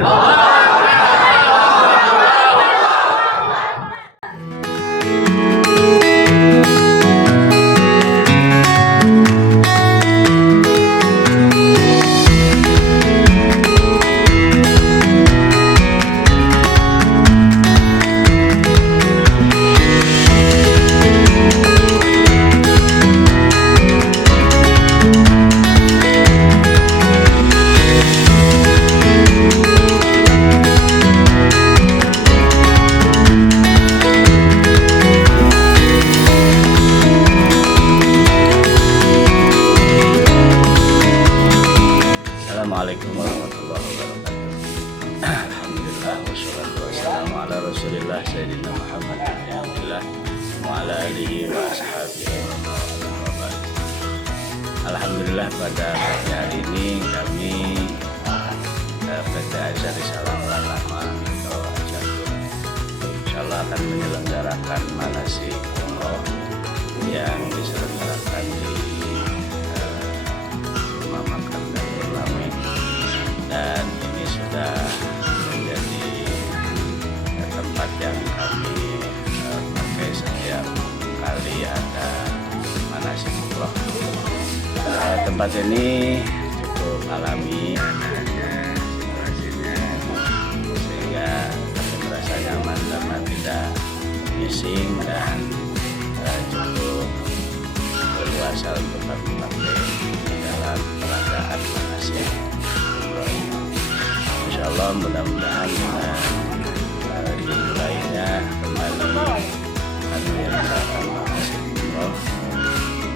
takbir. Assalamualaikum warahmatullahi wabarakatuh. Alhamdulillah wassalatu wassalamu ala Rasulillah Sayyidina Muhammad Alhamdulillah wa ala alihi wa ashabihi wa man. Alhamdulillah pada pagi hari ini kami PT Azhar Risalah Ulama atau Azharul insyaallah akan menyelenggarakan manasik umroh yang diselenggarakan di rumah makan dan Turnamen, dan ini sudah menjadi tempat yang kami pakai setiap kali ada manasik umroh. Tempat ini cukup alami adanya situasinya, sehingga kami merasa nyaman karena tidak bising dan cukup berluasa untuk kami pakai di dalam peragaan manasik umroh ini. Insyaallah mudah-mudahan dengan dimulainya kembali kami melaksanakan manasik umroh,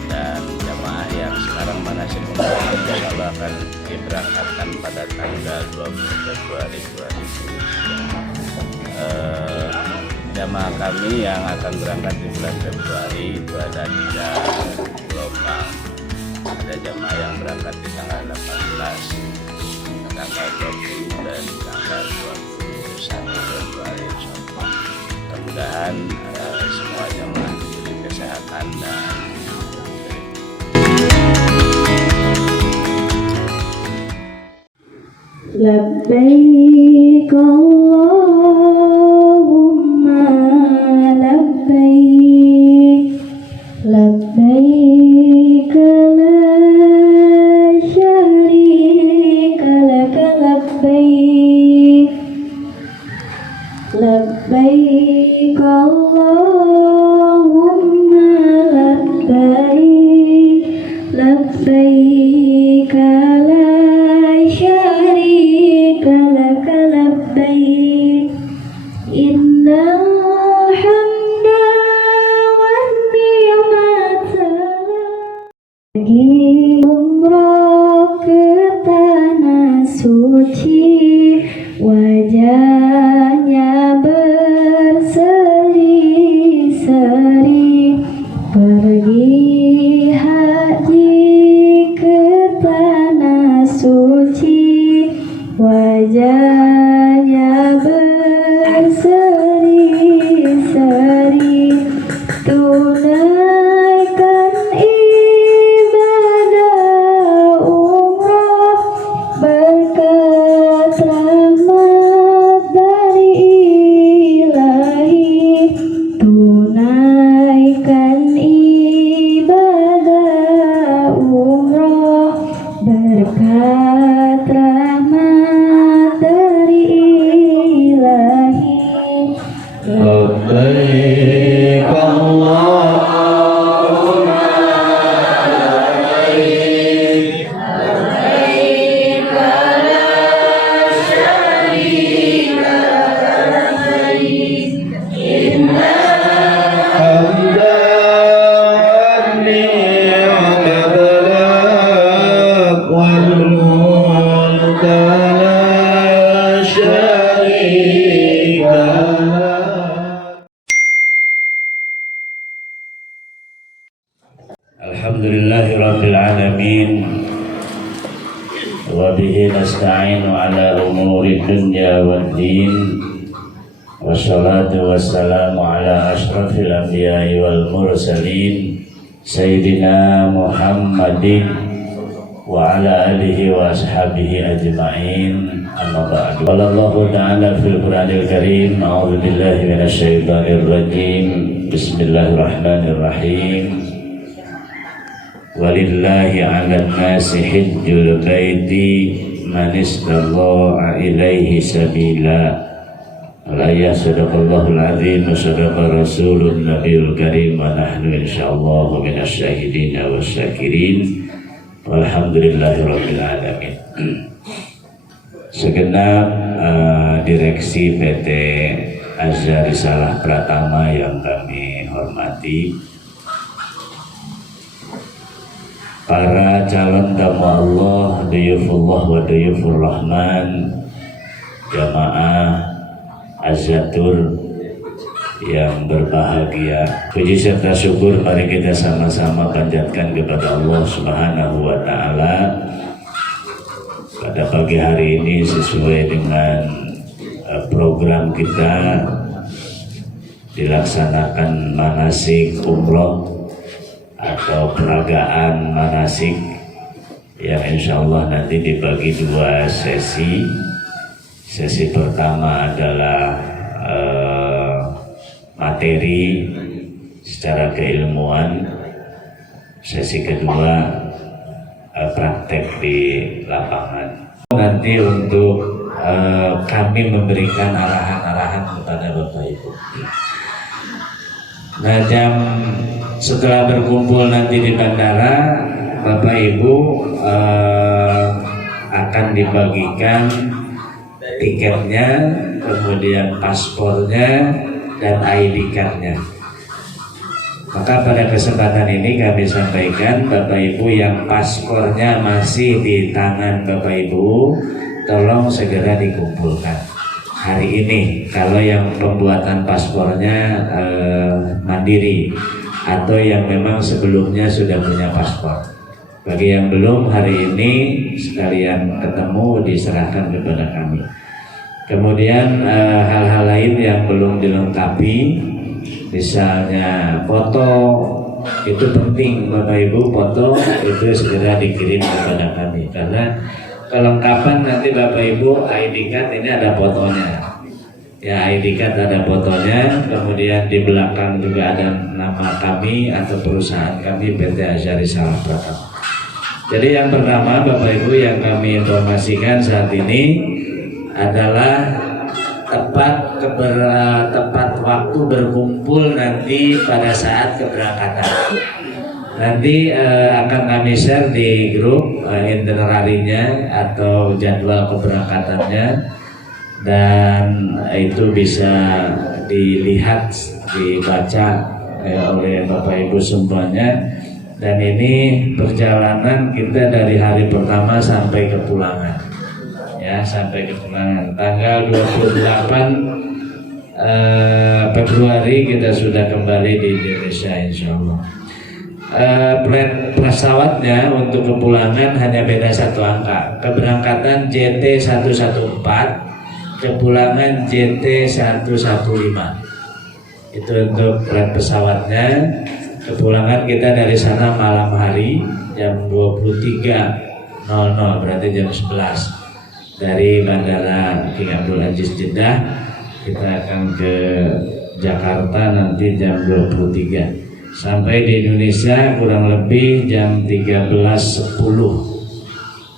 dan jamaah yang sekarang manasik umroh insyaallah akan diberangkatkan pada tanggal 20 Februari 2023. Jamaah kami yang akan berangkat di bulan Februari itu ada 3 gelombang. Ada jamaah yang berangkat di tanggal 18, tanggal 20 dan tanggal 21 Februari insyaallah. Mudah-mudahan semua jamaah diberi kesehatan dan labbaik Allahumma labbaik labbaik la syarika lak labbaik labbaik Allahumma labbaik labbaik la syarika lak labbaik innal hamda wan ni'mata lagi umrah ke tanah suci, wajahnya berseri-seri, pergi haji ke tanah suci, wajahnya berseri-seri, tunaikan ibadah umroh berkat rahmat dari Ilahi, tunaikan ibadah umroh berkat rahmat dari Ilahi. Labbaik Allahumma labbaik labbaik la syarika lak labbaik innal hamda wan ni'mata lak wal mulka la syarika lak. Alhamdulillahirabbil alamin wa bihi nasta'inu ala umuri dunya waddin, wassalatu wassalamu ala ashrafil anbiya'i wal mursalin sayyidina Muhammadin وعلى آله وأصحابه أجمعين أما بعد قال الله تعالى في القرآن الكريم أعوذ بالله من الشيطان الرجيم بسم الله الرحمن الرحيم ولله على الناس حج البيت من استطاع إليه سبيلا الآية صدق الله العظيم وصدق رسول النبي الكريم ونحن إن شاء الله من الشاهدين والشاكرين Alhamdulillahirabbil alamin. Segenap direksi PT Azhar Risalah Pratama yang kami hormati, para calon tamu Allah, dayufullah wa dayufur rahman, jamaah Azzatur yang berbahagia. Puji serta syukur mari kita sama-sama panjatkan kepada Allah Subhanahu wa taala pada pagi hari ini sesuai dengan program kita dilaksanakan manasik umroh atau peragaan manasik yang insya Allah nanti dibagi dua sesi. Sesi pertama adalah materi secara keilmuan, sesi kedua praktek di lapangan. Nanti untuk kami memberikan arahan-arahan kepada Bapak Ibu. Nah, setelah berkumpul nanti di bandara, Bapak Ibu akan dibagikan tiketnya, kemudian paspornya, dan ID card-nya. Maka pada kesempatan ini kami sampaikan Bapak Ibu yang paspornya masih di tangan Bapak Ibu, tolong segera dikumpulkan hari ini. Kalau yang pembuatan paspornya mandiri atau yang memang sebelumnya sudah punya paspor. Bagi yang belum, hari ini sekalian ketemu diserahkan kepada kami. Kemudian hal-hal lain yang belum dilengkapi, misalnya foto, itu penting Bapak Ibu, foto itu segera dikirim kepada kami, karena kelengkapan nanti Bapak Ibu ID card ini ada fotonya. Ya, ID card ada fotonya, kemudian di belakang juga ada nama kami atau perusahaan kami PT Azhar Risalah Pratama. Jadi yang pertama Bapak Ibu yang kami informasikan saat ini adalah tepat waktu berkumpul nanti pada saat keberangkatan. Nanti akan kami share di grup itinerarinya atau jadwal keberangkatannya, dan itu bisa dilihat, dibaca oleh Bapak Ibu semuanya. Dan ini perjalanan kita dari hari pertama sampai kepulangan. Ya, sampai kepulangan tanggal 28 Februari kita sudah kembali di Indonesia insya Allah. Plan pesawatnya untuk kepulangan hanya beda satu angka. Keberangkatan JT114, kepulangan JT115. Itu untuk plan pesawatnya. Kepulangan kita dari sana malam hari jam 23.00, berarti jam 11. Dari Bandara King Abdul Aziz Jeddah kita akan ke Jakarta nanti jam 23. Sampai di Indonesia kurang lebih jam 13.10.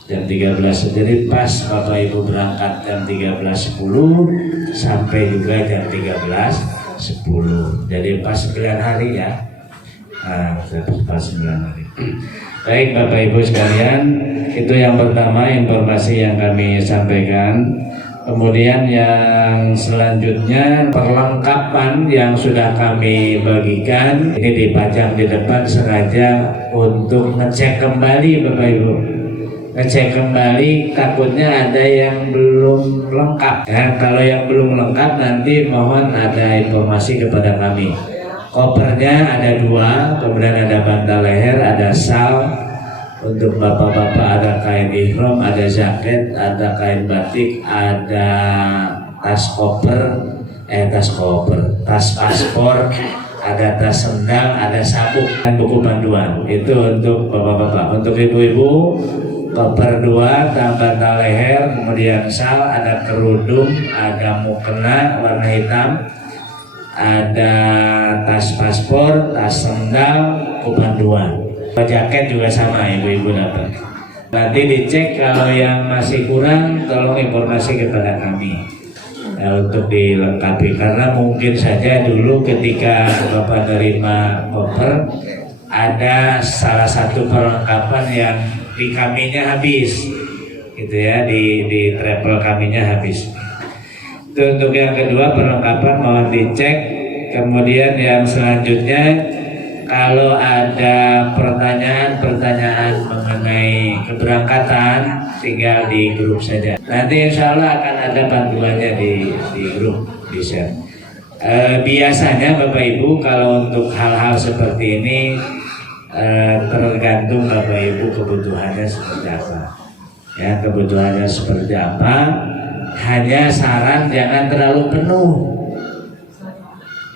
Jam 13, jadi pas Bapak Ibu berangkat jam 13.10 sampai juga jam 13.10. Jadi pas 9 hari ya. Pas 9 hari. Baik Bapak Ibu sekalian, itu yang pertama informasi yang kami sampaikan. Kemudian yang selanjutnya perlengkapan yang sudah kami bagikan ini dipajang di depan sengaja untuk ngecek kembali Bapak Ibu. Ngecek kembali, takutnya ada yang belum lengkap ya. Kalau yang belum lengkap nanti mohon ada informasi kepada kami. Kopernya ada 2, kemudian ada bantal leher, ada shal untuk bapak-bapak, ada kain ihram, ada jaket, ada kain batik, ada tas paspor, ada tas sendal, ada sabuk dan buku panduan. Itu untuk bapak-bapak. Untuk ibu-ibu koper 2 tambah tali leher, kemudian sal, ada kerudung, ada mukena warna hitam, ada tas paspor, tas sendal, kepanduan. Jaket juga sama, ibu-ibu dapat. Nanti dicek, kalau yang masih kurang tolong informasi kepada kami untuk dilengkapi, karena mungkin saja dulu ketika Bapak nerima koper ada salah satu perlengkapan yang di kaminya habis gitu ya, di travel kaminya habis. Itu untuk yang kedua, perlengkapan mohon dicek. Kemudian yang selanjutnya, kalau ada pertanyaan mengenai keberangkatan, tinggal di grup saja. Nanti insya Allah akan ada panduannya di grup, di share. Biasanya Bapak Ibu kalau untuk hal-hal seperti ini tergantung Bapak Ibu kebutuhannya seperti apa. Ya, kebutuhannya seperti apa. Hanya saran jangan terlalu penuh.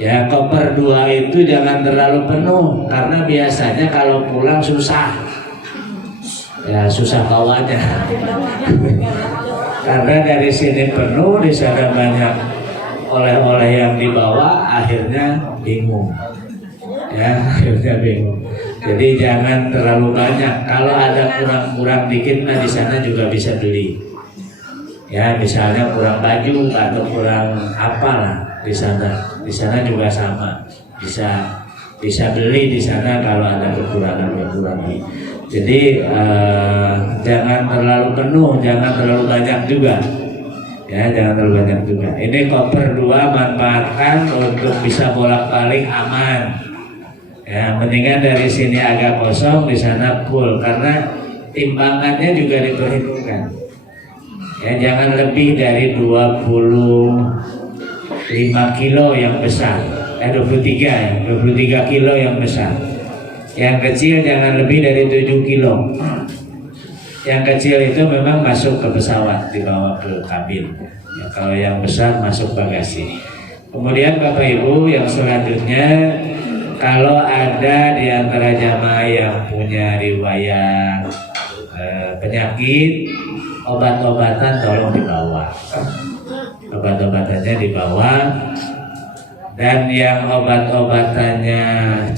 Ya, koper 2 itu jangan terlalu penuh, karena biasanya kalau pulang susah. Ya, susah bawanya. Karena dari sini penuh, di sana banyak oleh-oleh yang dibawa, akhirnya bingung. Ya, akhirnya bingung. Jadi jangan terlalu banyak. Kalau ada kurang-kurang dikit, nah di sana juga bisa beli. Ya, misalnya kurang baju atau kurang apalah di sana. Di sana juga sama, bisa beli di sana kalau ada kekurangan. Jadi jangan terlalu penuh, jangan terlalu banyak juga. Ya, jangan terlalu banyak juga. Ini koper 2 manfaatkan untuk bisa bolak-balik aman. Ya, mendingan dari sini agak kosong, di sana full, karena timbangannya juga diperhitungkan. Ya, jangan lebih dari 25 kilo yang besar, 23 kilo yang besar. Yang kecil jangan lebih dari 7 kilo. Yang kecil itu memang masuk ke pesawat, dibawa ke kabin. Ya, kalau yang besar masuk bagasi. Kemudian Bapak Ibu, yang selanjutnya, kalau ada di antara jamaah yang punya riwayat penyakit, obat-obatan tolong dibawa. Obat-obatannya dibawa, dan yang obat-obatannya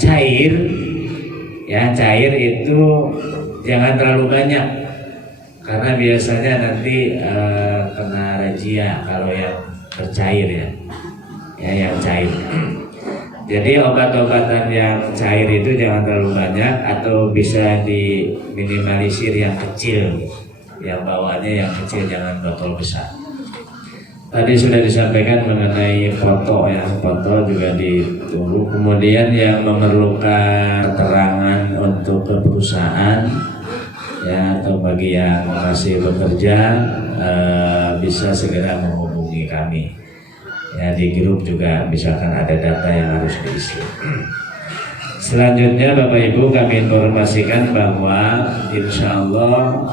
cair, ya cair itu jangan terlalu banyak, karena biasanya nanti kena razia kalau yang bercair ya yang cair. Jadi obat-obatan yang cair itu jangan terlalu banyak, atau bisa diminimalisir yang kecil, yang bawahnya yang kecil, jangan botol besar. Tadi sudah disampaikan mengenai foto, ya foto juga ditunggu. Kemudian yang memerlukan keterangan untuk ke perusahaan, ya atau bagi yang masih bekerja, bisa segera menghubungi kami. Ya, di grup juga misalkan ada data yang harus diisi. Selanjutnya Bapak Ibu, kami informasikan bahwa insya Allah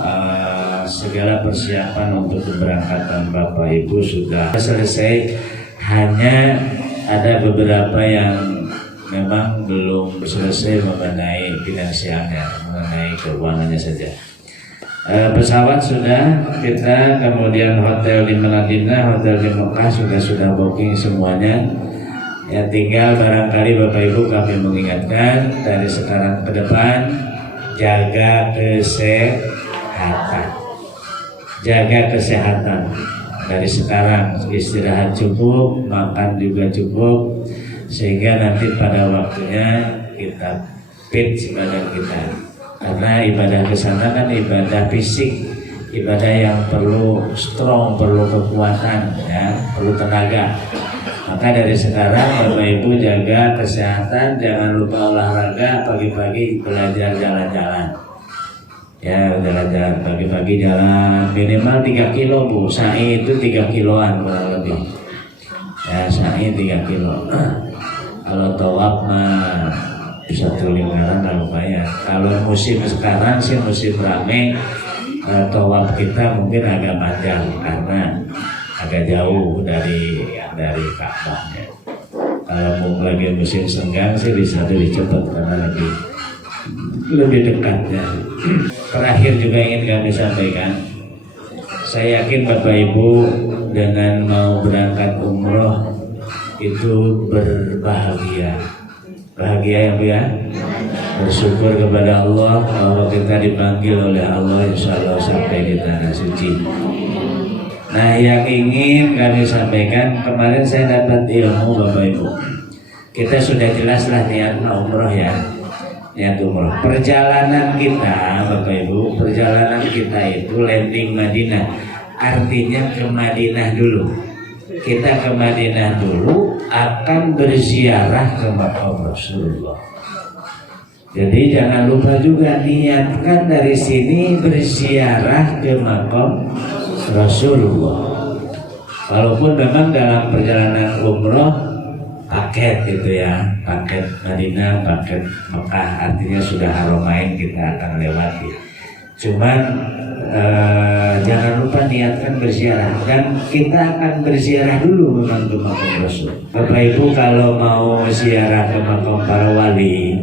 segala persiapan untuk keberangkatan Bapak Ibu sudah selesai. Hanya ada beberapa yang memang belum selesai mengenai finansialnya, mengenai keuangannya saja. Pesawat sudah kita, kemudian hotel di Madinah, hotel di Mekah sudah booking semuanya. Ya, tinggal barangkali Bapak Ibu kami mengingatkan dari sekarang ke depan, jaga kesehatan. Jaga kesehatan dari sekarang, istirahat cukup, makan juga cukup, sehingga nanti pada waktunya kita fit badan kita. Karena ibadah ke sana kan ibadah fisik, ibadah yang perlu strong, perlu kekuatan, ya, perlu tenaga. Maka dari sekarang Bapak Ibu jaga kesehatan, jangan lupa olahraga, pagi-pagi belajar jalan-jalan. Ya, jalan-jalan pagi-pagi, jalan minimal 3 kilo Bu. Sa'i itu 3 kiloan kurang lebih. Ya, sa'i 3 kilo. Kalau tawaf mah bisa lingkaran dan lumayan. Kalau musim sekarang sih musim rame, tawaf kita mungkin agak panjang karena agak jauh dari Ka'bahnya. Kalau mau lagi musim senggang sih bisa lebih cepat karena lebih dekatnya. Terakhir juga ingin kami sampaikan, saya yakin Bapak Ibu dengan mau berangkat umroh itu berbahagia. Bahagia ya Bu ya? Bersyukur kepada Allah bahwa kita dipanggil oleh Allah, insya Allah sampai di tanah suci. Nah, yang ingin kami sampaikan, kemarin saya dapat ilmu Bapak Ibu. Kita sudah jelaslah niat umroh ya, niat umroh. Perjalanan kita Bapak Ibu, perjalanan kita itu landing Madinah, artinya ke Madinah dulu. Kita ke Madinah dulu akan berziarah ke makam Rasulullah. Jadi jangan lupa juga niatkan dari sini berziarah ke makam Rasulullah. Walaupun memang dalam perjalanan umroh paket gitu ya, paket Madinah, paket Mekah, artinya sudah Haromain kita akan lewati. Cuman jangan lupa niatkan berziarah, dan kita akan berziarah dulu memang ke makam Rasul. Bapak Ibu kalau mau ziarah ke makam para wali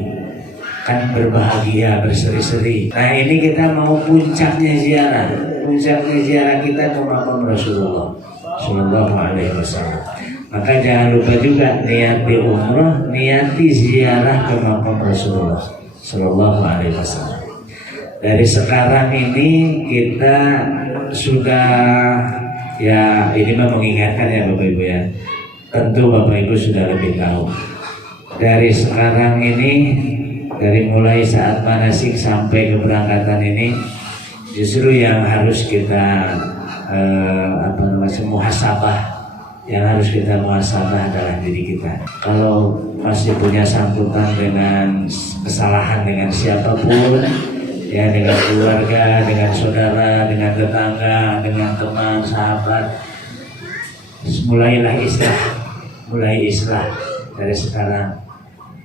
kan berbahagia, berseri-seri. Nah ini kita mau puncaknya ziarah. Puncaknya ziarah kita ke makam Rasulullah Sallallahu Alaihi Wasallam. Maka jangan lupa juga niati umrah, niati ziarah ke makam Rasulullah Sallallahu Alaihi Wasallam. Dari sekarang ini kita sudah, ya ini mah mengingatkan ya Bapak Ibu ya. Tentu Bapak Ibu sudah lebih tahu. Dari sekarang ini, dari mulai saat manasik sampai keberangkatan ini, justru yang harus kita muhasabah, yang harus kita muhasabah adalah diri kita. Kalau masih punya sangkutan dengan kesalahan dengan siapapun, ya dengan keluarga, dengan saudara, dengan tetangga, dengan teman, sahabat, mulai islah dari sekarang.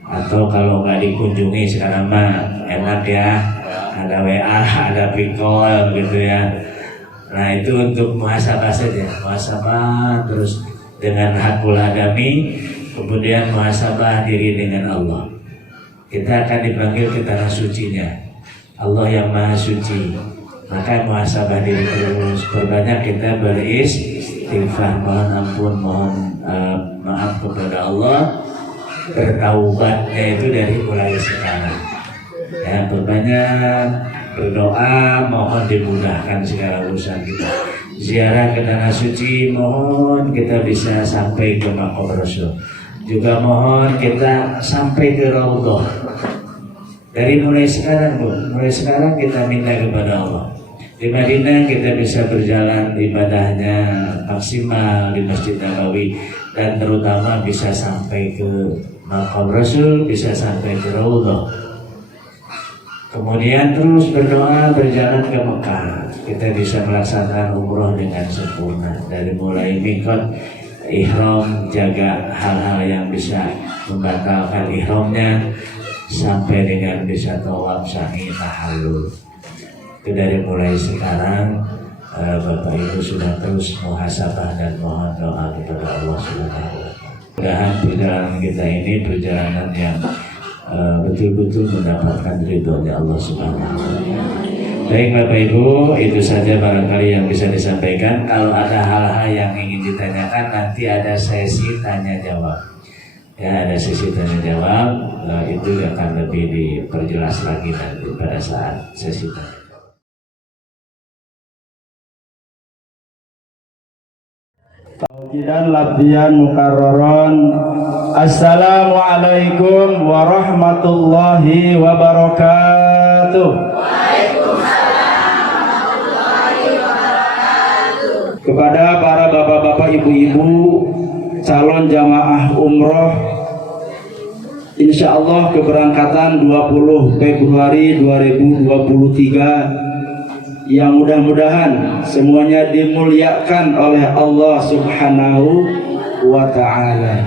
Atau kalau nggak dikunjungi sekarang mah enak ya, ada WA, ada pikol gitu ya. Nah itu untuk muhasabah saja, muhasabah terus dengan hakul adami, kemudian muhasabah diri dengan Allah. Kita akan dipanggil ke tanah sucinya, Allah yang maha suci. Maka muhasabah diri terus, perbanyak kita beristighfar, mohon ampun, mohon maaf kepada Allah. Bertaubatnya itu dari mulai sekarang ya, berbanyak berdoa, mohon dimudahkan segala urusan kita. Ziarah ke tanah suci, mohon kita bisa sampai ke makam Rasul. Juga mohon kita sampai ke Raudhah. Dari mulai sekarang Bu, mulai sekarang kita minta kepada Allah. Di Madinah kita bisa berjalan ibadahnya maksimal di Masjid Nabawi, dan terutama bisa sampai ke makam Rasul, bisa sampai ke Raudhah. Kemudian terus berdoa berjalan ke Mekah. Kita bisa melaksanakan umroh dengan sempurna. Dari mulai mikot, ihram, jaga hal-hal yang bisa membatalkan ihramnya, sampai dengan bisa tawaf, sa'i, tahallul. Itu dari mulai sekarang Bapak Ibu sudah terus muhasabah dan mohon doa kepada Allah Subhanahu wa Ta'ala. Mudah-mudahan perjalanan kita ini perjalanan yang betul-betul mendapatkan ridhonya Allah Subhanahu wa Ta'ala. Baik Bapak Ibu, itu saja barangkali yang bisa disampaikan. Kalau ada hal-hal yang ingin ditanyakan, nanti ada sesi tanya jawab. Ya, ada sesi tanya jawab, itu akan lebih diperjelas lagi nanti pada saat sesi tanya. Tauqidan labdian mukarraron. Assalamualaikum warahmatullahi wabarakatuh. Kepada para bapak-bapak, ibu-ibu, calon jamaah umroh, insya Allah keberangkatan 20 Februari 2023 yang mudah-mudahan semuanya dimuliakan oleh Allah Subhanahu wa Ta'ala.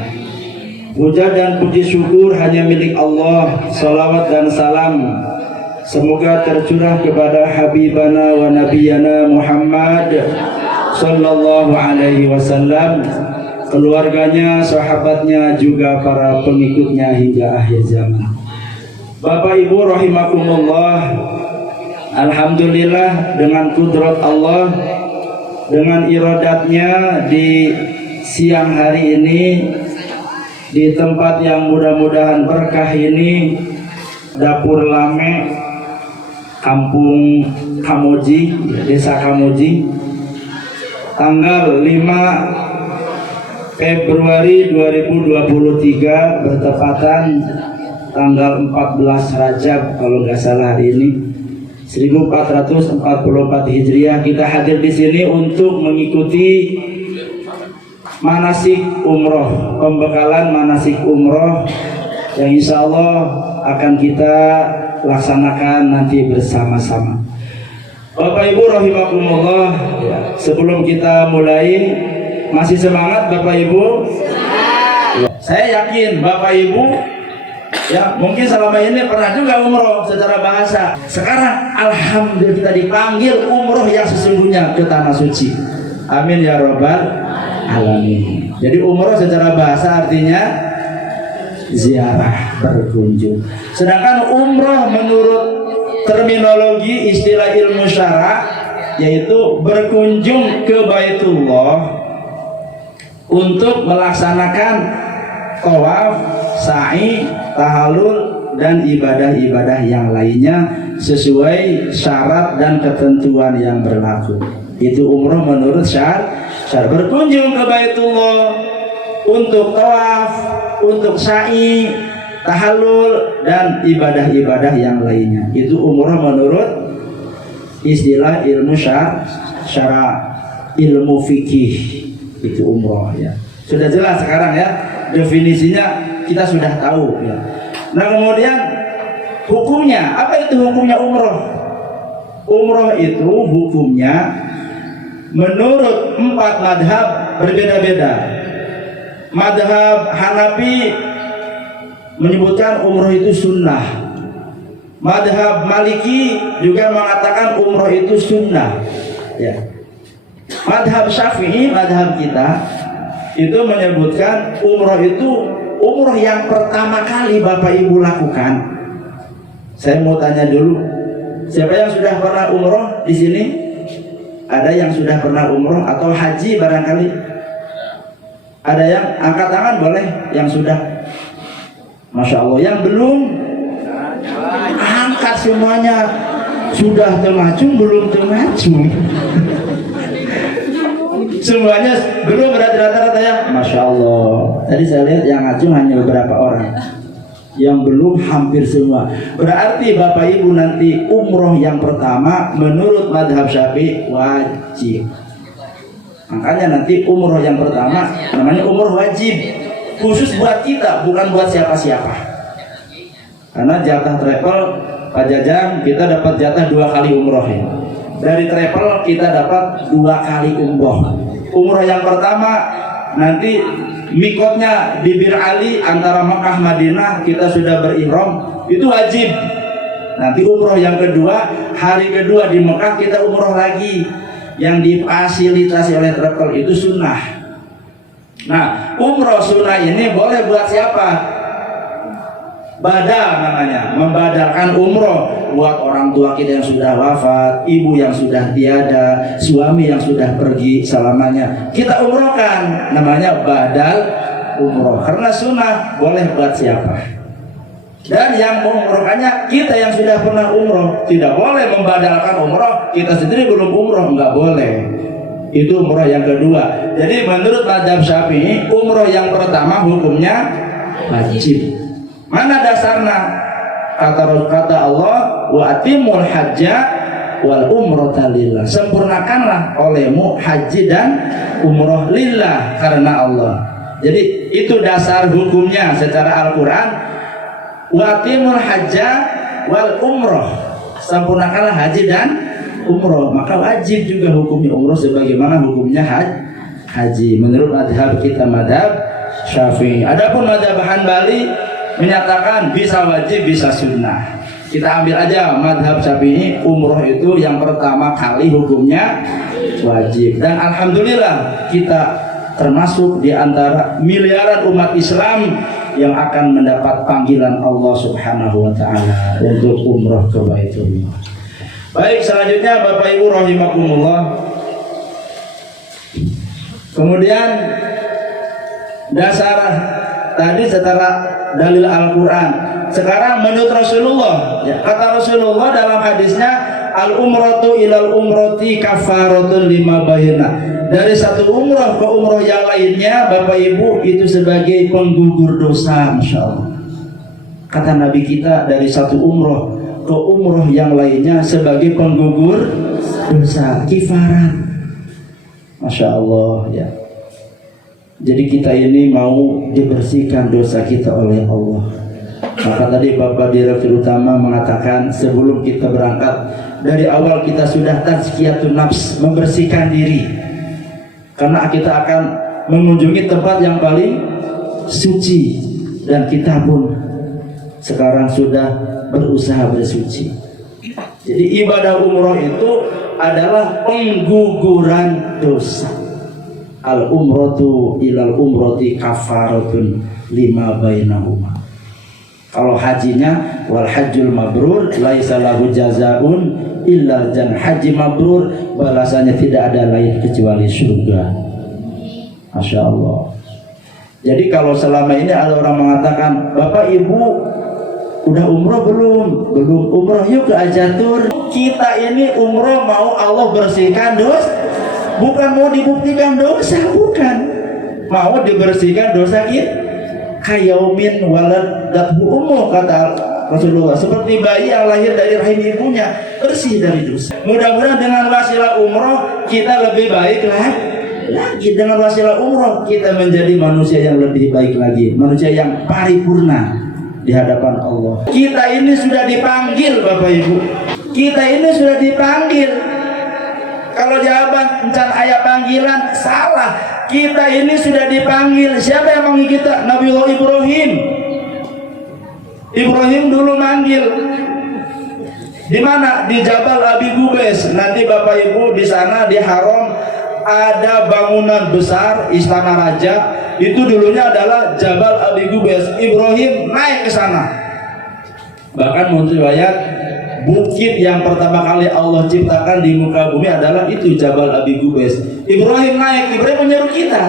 Puja dan puji syukur hanya milik Allah. Salawat dan salam semoga tercurah kepada Habibana wa Nabiyana Muhammad Sallallahu Alaihi Wasallam, keluarganya, sahabatnya, juga para pengikutnya hingga akhir zaman. Bapak Ibu rahimakumullah, alhamdulillah dengan kudrat Allah, dengan iradatnya di siang hari ini di tempat yang mudah-mudahan berkah ini, Dapur Lame, Kampung Kamoji, Desa Kamoji, tanggal 5 Februari 2023 bertepatan tanggal 14 Rajab kalau nggak salah hari ini 1444 Hijriah. Kita hadir di sini untuk mengikuti manasik umroh, pembekalan manasik umroh yang insya Allah akan kita laksanakan nanti bersama-sama. Bapak Ibu rahimakumullah, sebelum kita mulai, masih semangat Bapak Ibu? Saya yakin Bapak Ibu ya mungkin selama ini pernah juga umroh secara bahasa. Sekarang alhamdulillah kita dipanggil umroh yang sesungguhnya ke tanah suci. Amin ya rabbal alamin. Jadi umroh secara bahasa artinya ziarah, berkunjung. Sedangkan umroh menurut terminologi istilah ilmu syara yaitu berkunjung ke Baitullah untuk melaksanakan tawaf, sa'i, tahallul dan ibadah-ibadah yang lainnya sesuai syarat dan ketentuan yang berlaku. Itu umroh menurut syarat berkunjung ke Baitullah untuk tawaf, untuk sa'i, tahallul dan ibadah-ibadah yang lainnya. Itu umroh menurut istilah ilmu syara, ilmu fikih. Itu umroh ya. Sudah jelas sekarang ya, definisinya kita sudah tahu ya. Nah kemudian hukumnya, apa itu hukumnya umroh? Umroh itu hukumnya menurut 4 madhab berbeda-beda. Madhab Hanafi menyebutkan umroh itu sunnah. Madhab Maliki juga mengatakan umroh itu sunnah ya. Madhab Syafi'i, madhab kita itu menyebutkan umroh itu umroh yang pertama kali Bapak Ibu lakukan. Saya mau tanya dulu, siapa yang sudah pernah umroh di sini? Ada yang sudah pernah umroh atau haji barangkali? Ada yang angkat tangan boleh? Yang sudah? Masya Allah. Yang belum? Angkat semuanya. Sudah termacung, belum termacung. Semuanya belum, berarti rata-rata ya. Masya Allah. Tadi saya lihat yang ngacung hanya beberapa orang, yang belum hampir semua. Berarti Bapak Ibu nanti umroh yang pertama menurut madhab Syafi'i wajib. Makanya nanti umroh yang pertama namanya umroh wajib, khusus buat kita, bukan buat siapa-siapa. Karena jatah travel Pak Jajang kita dapat jatah 2 kali umroh ya. Dari travel kita dapat 2 kali umroh. Umroh yang pertama nanti mikotnya di Bir Ali antara Mekah Madinah, kita sudah berihram, itu wajib. Nanti umroh yang kedua, hari kedua di Mekah kita umroh lagi, yang difasilitasi oleh travel itu sunnah. Nah umroh sunnah ini boleh buat siapa? Badal namanya, membadalkan umroh buat orang tua kita yang sudah wafat, ibu yang sudah tiada, suami yang sudah pergi selamanya, kita umrohkan, namanya badal umroh. Karena sunnah boleh buat siapa. Dan yang mengumrohkannya kita yang sudah pernah umroh. Tidak boleh membadalkan umroh kita sendiri belum umroh, nggak boleh. Itu umroh yang kedua. Jadi menurut madhab Syafi'i, umroh yang pertama hukumnya wajib. Mana dasarnya? Kata Allah, wa atimul hajja wal umrata lillah. Sempurnakanlah olehmu haji dan umroh lillah, karena Allah. Jadi itu dasar hukumnya secara Al-Quran. Wa atimul hajja wal umroh. Sempurnakanlah haji dan umroh. Maka wajib juga hukumnya umroh sebagaimana hukumnya haji. Menurut madhab kita, madhab Syafi'i. Adapun madhab Hanbali menyatakan bisa wajib, bisa sunnah. Kita ambil aja madhab Syafi'i, umroh itu yang pertama kali hukumnya wajib. Dan alhamdulillah kita termasuk di antara miliaran umat Islam yang akan mendapat panggilan Allah Subhanahu wa taala untuk umroh ke Baitullah. Baik, selanjutnya Bapak Ibu rahimakumullah. Kemudian dasar tadi setelah dalil Al-Qur'an. Sekarang menurut Rasulullah, ya, kata Rasulullah dalam hadisnya, al-umratu ilal umrati kafaratun lima baina. Dari satu umrah ke umrah yang lainnya, Bapak Ibu, itu sebagai penggugur dosa, Masya Allah. Kata Nabi kita, dari satu umrah ke umrah yang lainnya sebagai penggugur dosa, kifarat. Masya Allah, ya. Jadi kita ini mau dibersihkan dosa kita oleh Allah. Maka tadi Bapak Direktur Utama mengatakan sebelum kita berangkat, dari awal kita sudah tazkiyatun nafs, membersihkan diri. Karena kita akan mengunjungi tempat yang paling suci, dan kita pun sekarang sudah berusaha bersuci. Jadi ibadah umroh itu adalah pengguguran dosa. Al umratu ilal umrati kafaratun lima bainahuma. Kalau hajinya wal hajjul mabrur laisa lahu jazaun illa jan. Haji mabrur balasannya tidak ada lain kecuali surga. Masya Allah. Jadi kalau selama ini ada orang mengatakan, Bapak Ibu udah umroh belum? Belum umroh, yuk ke Ajatur. Kita ini umroh mau Allah bersihkan dosa, bukan mau dibuktikan dosa, bukan. Mau dibersihkan dosa kita. Kayaumin waladathu ummuh, kata Rasulullah, seperti bayi yang lahir dari rahim ibunya, bersih dari dosa. Mudah-mudahan dengan wasilah umroh kita lebih baik lagi. Dengan wasilah umroh kita menjadi manusia yang lebih baik lagi, manusia yang paripurna di hadapan Allah. Kita ini sudah dipanggil, Bapak Ibu. Kita ini sudah dipanggil. Kalau jawaban encan ayat panggilan salah. Kita ini sudah dipanggil. Siapa yang manggil kita? Nabiullah Ibrahim. Ibrahim dulu manggil. Di mana? Di Jabal Abi Gubes. Nanti Bapak Ibu di sana di Haram ada bangunan besar istana raja. Itu dulunya adalah Jabal Abi Gubes. Ibrahim naik ke sana. Bahkan menurut riwayat, bukit yang pertama kali Allah ciptakan di muka bumi adalah itu Jabal Abi Gubes. Ibrahim naik, Ibrahim menyeru kita.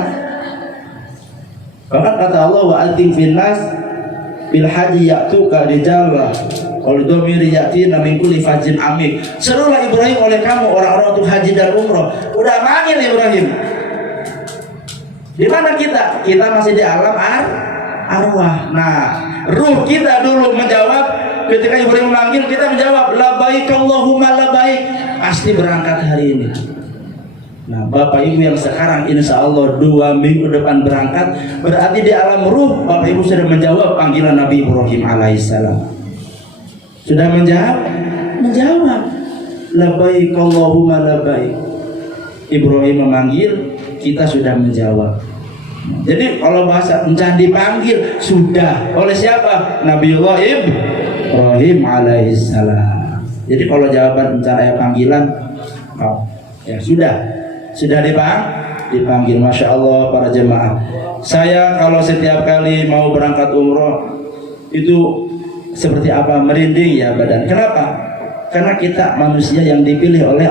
Bahkan kata Allah, wa atim finnas bil haji ya'tuka rijalla wal dhamiri ya'tina min kulli fajin amik. Serulah Ibrahim oleh kamu orang-orang untuk haji dan umroh. Udah manggil Ibrahim. Di mana kita? Kita masih di alam arwah. Nah, ruh kita dulu menjawab. Ketika Ibrahim memanggil, kita menjawab labbaik Allahumma labbaik. Pasti berangkat hari ini. Nah, Bapak Ibu yang sekarang insya Allah 2 minggu depan berangkat, berarti di alam ruh Bapak Ibu sudah menjawab panggilan Nabi Ibrahim alaihissalam. Sudah menjawab labbaik Allahumma labbaik. Ibrahim memanggil, kita sudah menjawab. Jadi kalau bahasa encan dipanggil, sudah oleh siapa? Nabiullah Ibrahim alaihissalam. Jadi kalau jawaban encan ayat panggilan, ya sudah dipanggil. Masya Allah para jemaah. Saya kalau setiap kali mau berangkat umroh itu seperti apa, merinding ya badan. Kenapa? Karena kita manusia yang dipilih oleh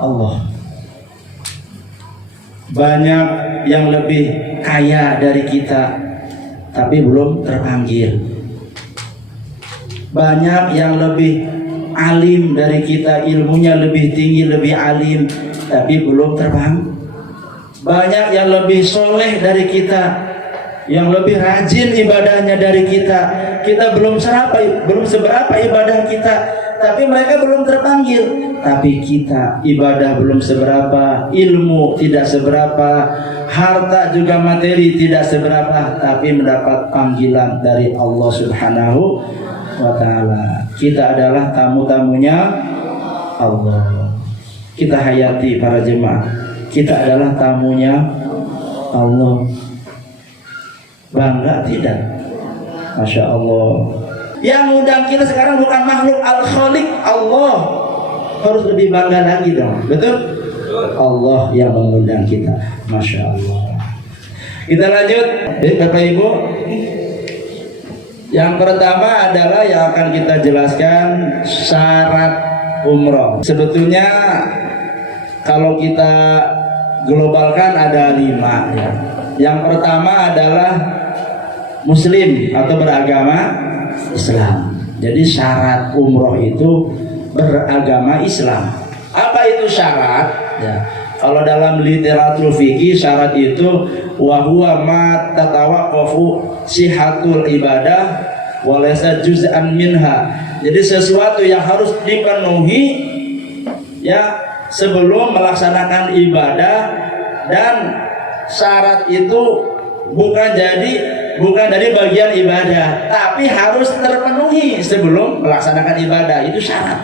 Allah. Banyak yang lebih kaya dari kita tapi belum terpanggil. Banyak yang lebih alim dari kita, ilmunya lebih tinggi, lebih alim, tapi belum terpanggil. Banyak yang lebih soleh dari kita, yang lebih rajin ibadahnya dari kita. Kita belum seberapa ibadah kita, tapi mereka belum terpanggil. Tapi kita ibadah belum seberapa, ilmu tidak seberapa, harta juga materi tidak seberapa, tapi mendapat panggilan dari Allah Subhanahu wa ta'ala. Kita adalah tamu-tamunya Allah. Kita hayati para jemaah, kita adalah tamunya Allah. Bangga tidak? Masya Allah. Yang undang kita sekarang bukan makhluk, al-khaliq Allah. Harus lebih bangga lagi dong. Betul? Allah yang mengundang kita. Masya Allah. Kita lanjut. Bapak Ibu, Yang pertama adalah yang akan kita jelaskan syarat umroh. Sebetulnya kalau kita globalkan ada 5 ya. Yang pertama adalah muslim atau beragama Islam. Jadi syarat umroh itu beragama Islam. Apa itu syarat? Ya. Kalau dalam literatur fikih syarat itu wa huwa ma tatawaqqafu sihatul ibadah wa laysa juz'an minha. Jadi sesuatu yang harus dipenuhi ya sebelum melaksanakan ibadah, dan syarat itu bukan dari bagian ibadah, tapi harus terpenuhi sebelum melaksanakan ibadah. Itu syarat.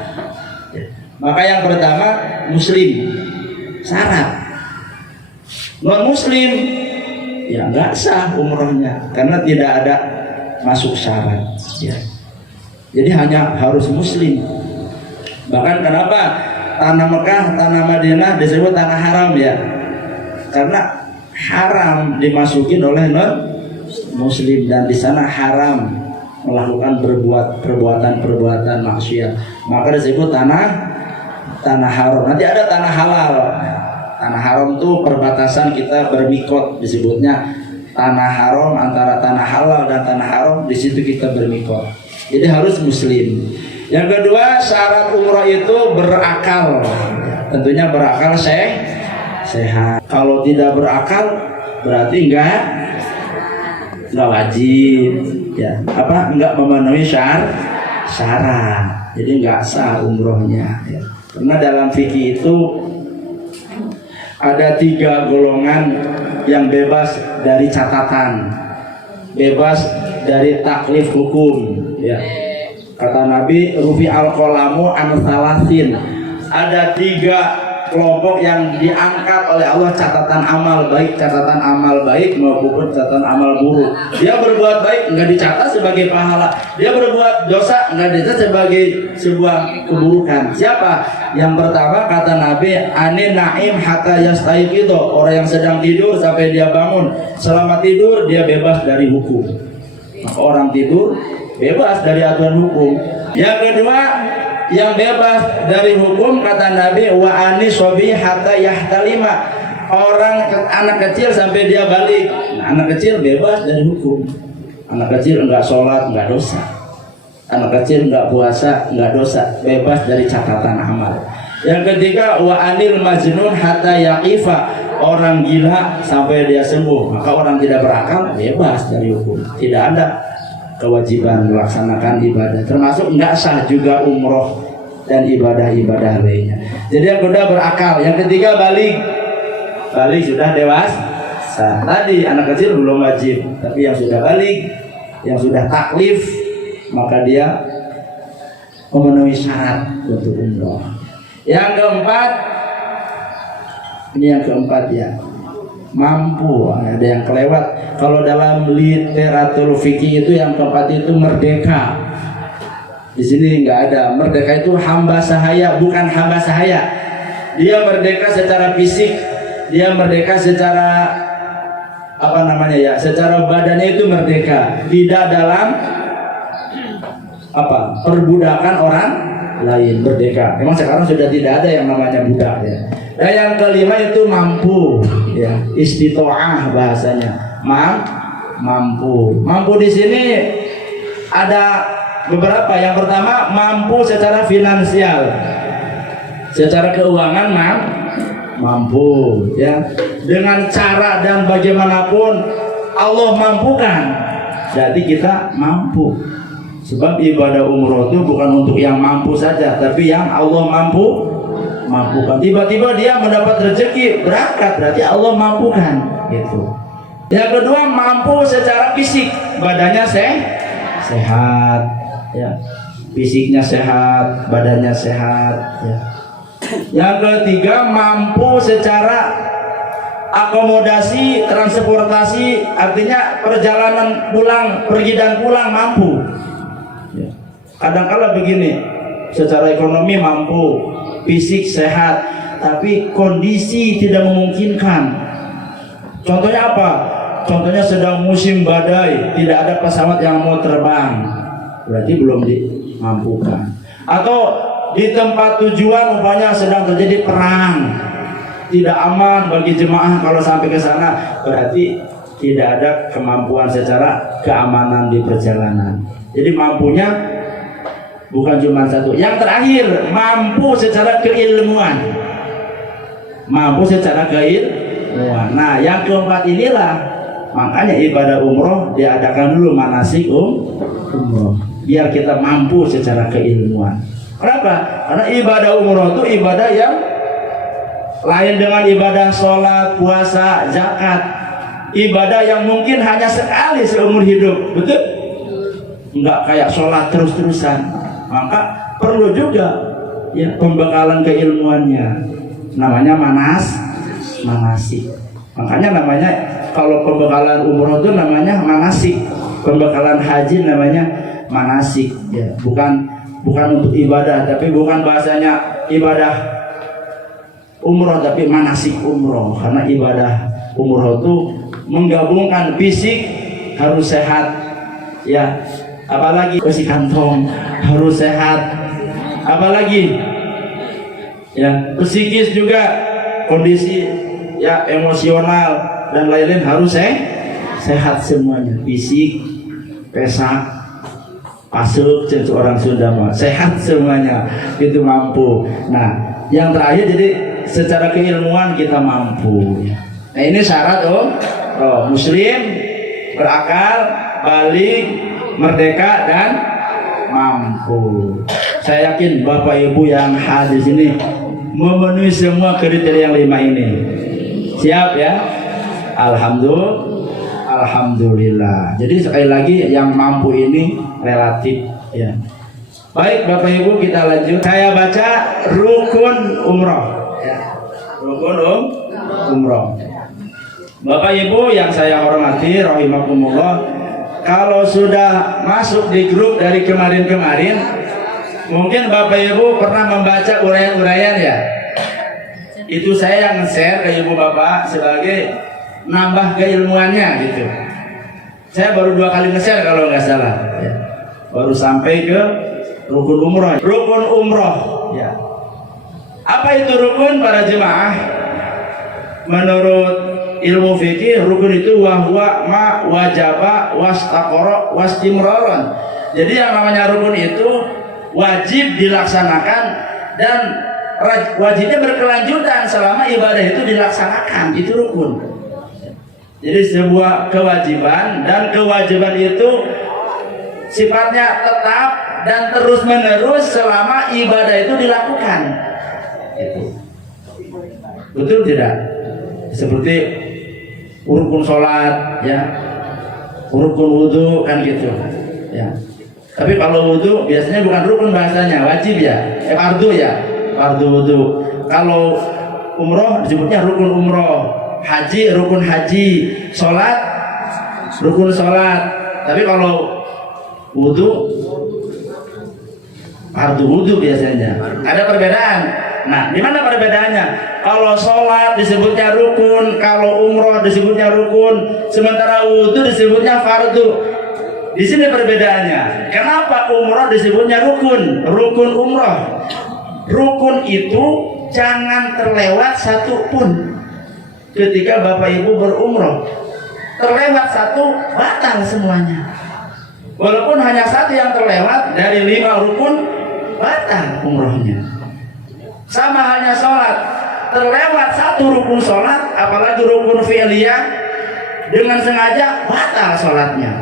Maka yang pertama muslim, syarat. Non muslim ya nggak sah umrohnya karena tidak ada masuk syarat ya. Jadi hanya harus muslim. Bahkan kenapa tanah Mekah, tanah Madinah disebut tanah haram ya? Karena haram dimasukin oleh non muslim, dan di sana haram melakukan perbuatan maksiat. Maka disebut tanah haram. Nanti ada tanah halal. Tanah haram itu perbatasan kita bermikot, disebutnya tanah haram, antara tanah halal dan tanah haram. Di situ kita bermikot. Jadi harus muslim. Yang kedua, syarat umroh itu berakal. Tentunya berakal sehat. Kalau tidak berakal berarti enggak wajib ya. Enggak memenuhi syarat. Jadi enggak sah umrohnya ya. Karena dalam fikih itu ada 3 golongan yang bebas dari catatan, bebas dari taklif hukum ya. Kata Nabi, rufi al-qalamu an salasin. Ada 3 kelompok yang diangkat oleh Allah catatan amal baik maupun catatan amal buruk. Dia berbuat baik enggak dicatat sebagai pahala, dia berbuat dosa enggak dicatat sebagai sebuah keburukan. Siapa? Yang pertama kata Nabi, anin naim hatta yastaiqidho, orang yang sedang tidur sampai dia bangun. Selama tidur dia bebas dari hukum. Maka orang tidur bebas dari aturan hukum. Yang kedua, yang bebas dari hukum kata Nabi, wa anisobi hatta yahtalima, orang anak kecil sampai dia balik. Nah, anak kecil bebas dari hukum. Anak kecil enggak sholat enggak dosa, anak kecil enggak puasa enggak dosa, bebas dari catatan amal. Yang ketiga, wa anil majnun hatta yaqifa, orang gila sampai dia sembuh. Maka orang tidak berakal bebas dari hukum, tidak ada kewajiban melaksanakan ibadah, termasuk enggak sah juga umroh dan ibadah-ibadah lainnya. Jadi yang kedua berakal, yang ketiga balik sudah dewasa. Tadi anak kecil belum wajib, tapi yang sudah balik, yang sudah taklif, maka dia memenuhi syarat untuk umroh. Yang keempat, ini yang keempat ya, mampu. Ada yang kelewat. Kalau dalam literatur fikih itu yang keempat itu merdeka. Di sini nggak ada. Merdeka itu hamba sahaya, bukan hamba sahaya. Dia merdeka secara fisik, dia merdeka secara secara badannya itu merdeka, tidak dalam perbudakan orang lain, merdeka. Memang sekarang sudah tidak ada yang namanya budak ya. Dan yang kelima itu mampu ya, istitoah bahasanya. Mampu di sini ada beberapa. Yang pertama, mampu secara finansial, secara keuangan mampu ya, dengan cara dan bagaimanapun Allah mampukan, jadi kita mampu. Sebab ibadah umroh itu bukan untuk yang mampu saja, tapi yang Allah mampukan. Tiba-tiba dia mendapat rezeki berangkat, berarti Allah mampukan gitu. Yang kedua, mampu secara fisik, badannya sehat ya, fisiknya sehat, badannya sehat ya. Yang ketiga, mampu secara akomodasi, transportasi, artinya perjalanan pulang, pergi dan pulang mampu ya. Kadang-kala begini, secara ekonomi mampu, fisik sehat, tapi kondisi tidak memungkinkan. Contohnya apa? contohnya sedang musim badai, tidak ada pesawat yang mau terbang, berarti belum dimampukan. Atau di tempat tujuan umpamanya sedang terjadi perang, tidak aman bagi jemaah kalau sampai ke sana, berarti tidak ada kemampuan secara keamanan di perjalanan. Jadi mampunya bukan cuma satu. Yang terakhir, mampu secara keilmuan. Mampu secara keilmuan. Nah, yang keempat inilah makanya ibadah umroh diadakan dulu manasik umroh, biar kita mampu secara keilmuan. Kenapa? Karena ibadah umroh itu ibadah yang lain dengan ibadah sholat, puasa, zakat. Ibadah yang mungkin hanya sekali seumur hidup, betul? Enggak kayak sholat terus-terusan. Maka perlu juga ya pembekalan keilmuannya. Namanya manasik. Makanya namanya kalau pembekalan umroh itu namanya manasik. Pembekalan haji namanya manasik. Ya, bukan untuk ibadah, tapi bukan bahasanya ibadah umroh, tapi manasik umroh. Karena ibadah umroh itu menggabungkan fisik harus sehat, ya, apalagi isi kantong harus sehat, apalagi ya psikis juga, kondisi ya emosional dan lain-lain harus sehat semuanya, fisik, pesak, pasuk, orang Sunda mah sehat semuanya, itu mampu. Nah, yang terakhir jadi secara keilmuan kita mampu. Nah, ini syarat muslim, berakal, balik, merdeka dan mampu. Saya yakin Bapak Ibu yang hadir sini memenuhi semua kriteria yang 5 ini. Siap ya? Alhamdulillah. Jadi sekali lagi yang mampu ini relatif ya. Baik Bapak Ibu, kita lanjut. Saya baca rukun umroh ya. Rukun umroh. Bapak Ibu yang saya hormati rahimakumullah, kalau sudah masuk di grup dari kemarin-kemarin, mungkin Bapak Ibu pernah membaca uraian-uraian ya. Itu saya yang nge-share ke Ibu Bapak sebagai nambah keilmuannya gitu. Saya baru 2 kali nge-share kalau nggak salah ya. Baru sampai ke rukun umroh. Rukun umroh ya. Apa itu rukun para jemaah? Menurut ilmu fikih, rukun itu wahwa ma wajaba wastaqara wastimraran. Jadi yang namanya rukun itu wajib dilaksanakan dan wajibnya berkelanjutan selama ibadah itu dilaksanakan. Itu rukun. Jadi sebuah kewajiban, dan kewajiban itu sifatnya tetap dan terus menerus selama ibadah itu dilakukan. Itu. Betul tidak? Seperti rukun sholat ya, rukun wudhu kan gitu ya. Tapi kalau wudhu biasanya bukan rukun bahasanya, wajib ya, fardu ya, fardu wudhu. Kalau umroh disebutnya rukun umroh, haji rukun haji, sholat rukun sholat. Tapi kalau wudhu fardu wudhu biasanya. Ada perbedaan. Nah, di mana perbedaannya? Kalau sholat disebutnya rukun, kalau umroh disebutnya rukun, sementara wudhu disebutnya fardu. Di sini perbedaannya. Kenapa umroh disebutnya rukun? Rukun umroh. Rukun itu jangan terlewat satu pun. Ketika Bapak Ibu berumroh, terlewat satu batal semuanya. Walaupun hanya satu yang terlewat dari 5 rukun, batal umrohnya. Sama halnya sholat, terlewat satu rukun sholat, apalagi rukun fi'liyah, dengan sengaja batal sholatnya.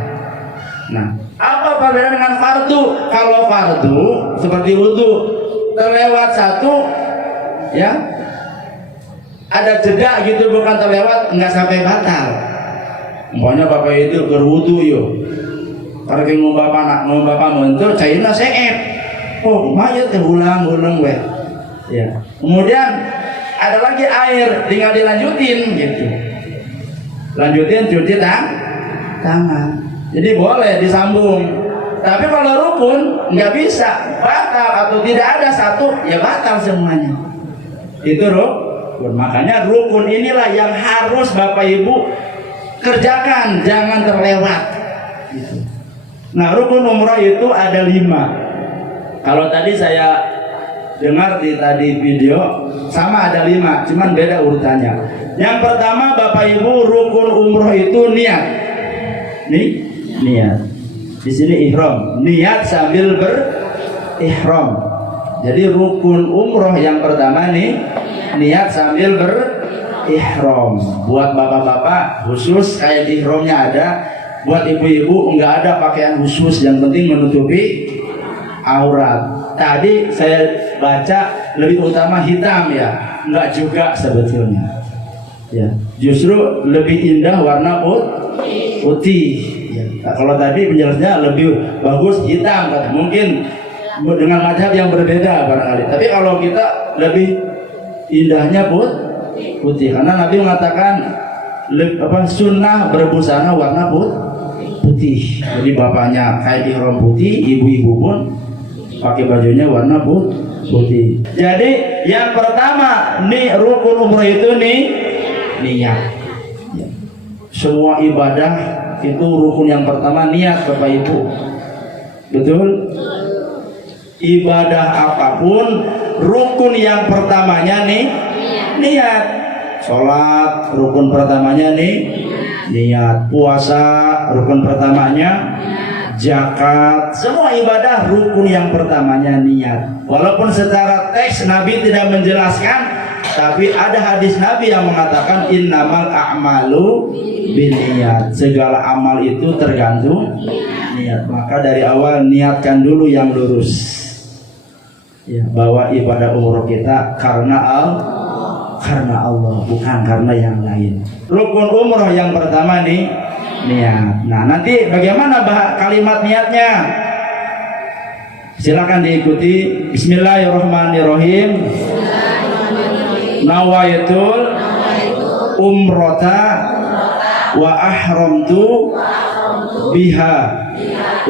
Nah, apa perbedaan dengan fardu? Kalau fardu seperti wudhu, terlewat satu, ya, ada jeda gitu, bukan terlewat, nggak sampai batal. Pokoknya Bapak itu berwudhu yuk. Kalau ngomong bapak mentur, cairnya seep. Oh, mayat ulang weh. Ya. Kemudian ada lagi air, tinggal dilanjutin gitu. Lanjutin cuci tangan. Jadi boleh disambung. Tapi kalau rukun nggak bisa, batal atau tidak ada satu, ya batal semuanya. Itu rukun. Makanya rukun inilah yang harus Bapak Ibu kerjakan, jangan terlewat. Gitu. Nah, rukun umroh itu ada 5. Kalau tadi saya dengar di tadi video sama ada 5, cuman beda urutannya. Yang pertama Bapak Ibu, rukun umroh itu niat. Nih, niat. Di sini ihram, niat sambil berihram. Jadi rukun umroh yang pertama nih, niat sambil berihram. Buat bapak-bapak khusus kayak ihramnya ada, buat ibu-ibu enggak ada pakaian khusus, yang penting menutupi aurat. Tadi saya baca lebih utama hitam ya, enggak juga sebetulnya. Ya, justru lebih indah warna putih. Ya. Nah, kalau tadi penjelasnya lebih bagus hitam, mungkin dengan mazhab yang berbeda barangkali. Tapi kalau kita lebih indahnya putih, karena Nabi mengatakan sunnah berbusana warna putih. Jadi bapaknya kayak ihram putih, ibu-ibu pun pakai bajunya warna putih. Jadi yang pertama nih rukun umroh itu nih niat. Ya. Semua ibadah itu rukun yang pertama niat, Bapak Ibu. Betul? Ibadah apapun rukun yang pertamanya nih niat. Sholat rukun pertamanya nih niat. Puasa rukun pertamanya zakat. Semua ibadah rukun yang pertamanya niat. Walaupun secara teks Nabi tidak menjelaskan, tapi ada hadis Nabi yang mengatakan innamal a'malu binniyat. Segala amal itu tergantung niat. Maka dari awal niatkan dulu yang lurus. Ya, bahwa ibadah umroh kita karena Allah, bukan karena yang lain. Rukun umroh yang pertama nih niat. Nah, nanti bagaimana kalimat niatnya? Silakan diikuti. Bismillahirrahmanirrahim. Nawaitul umrota wa ahramtu biha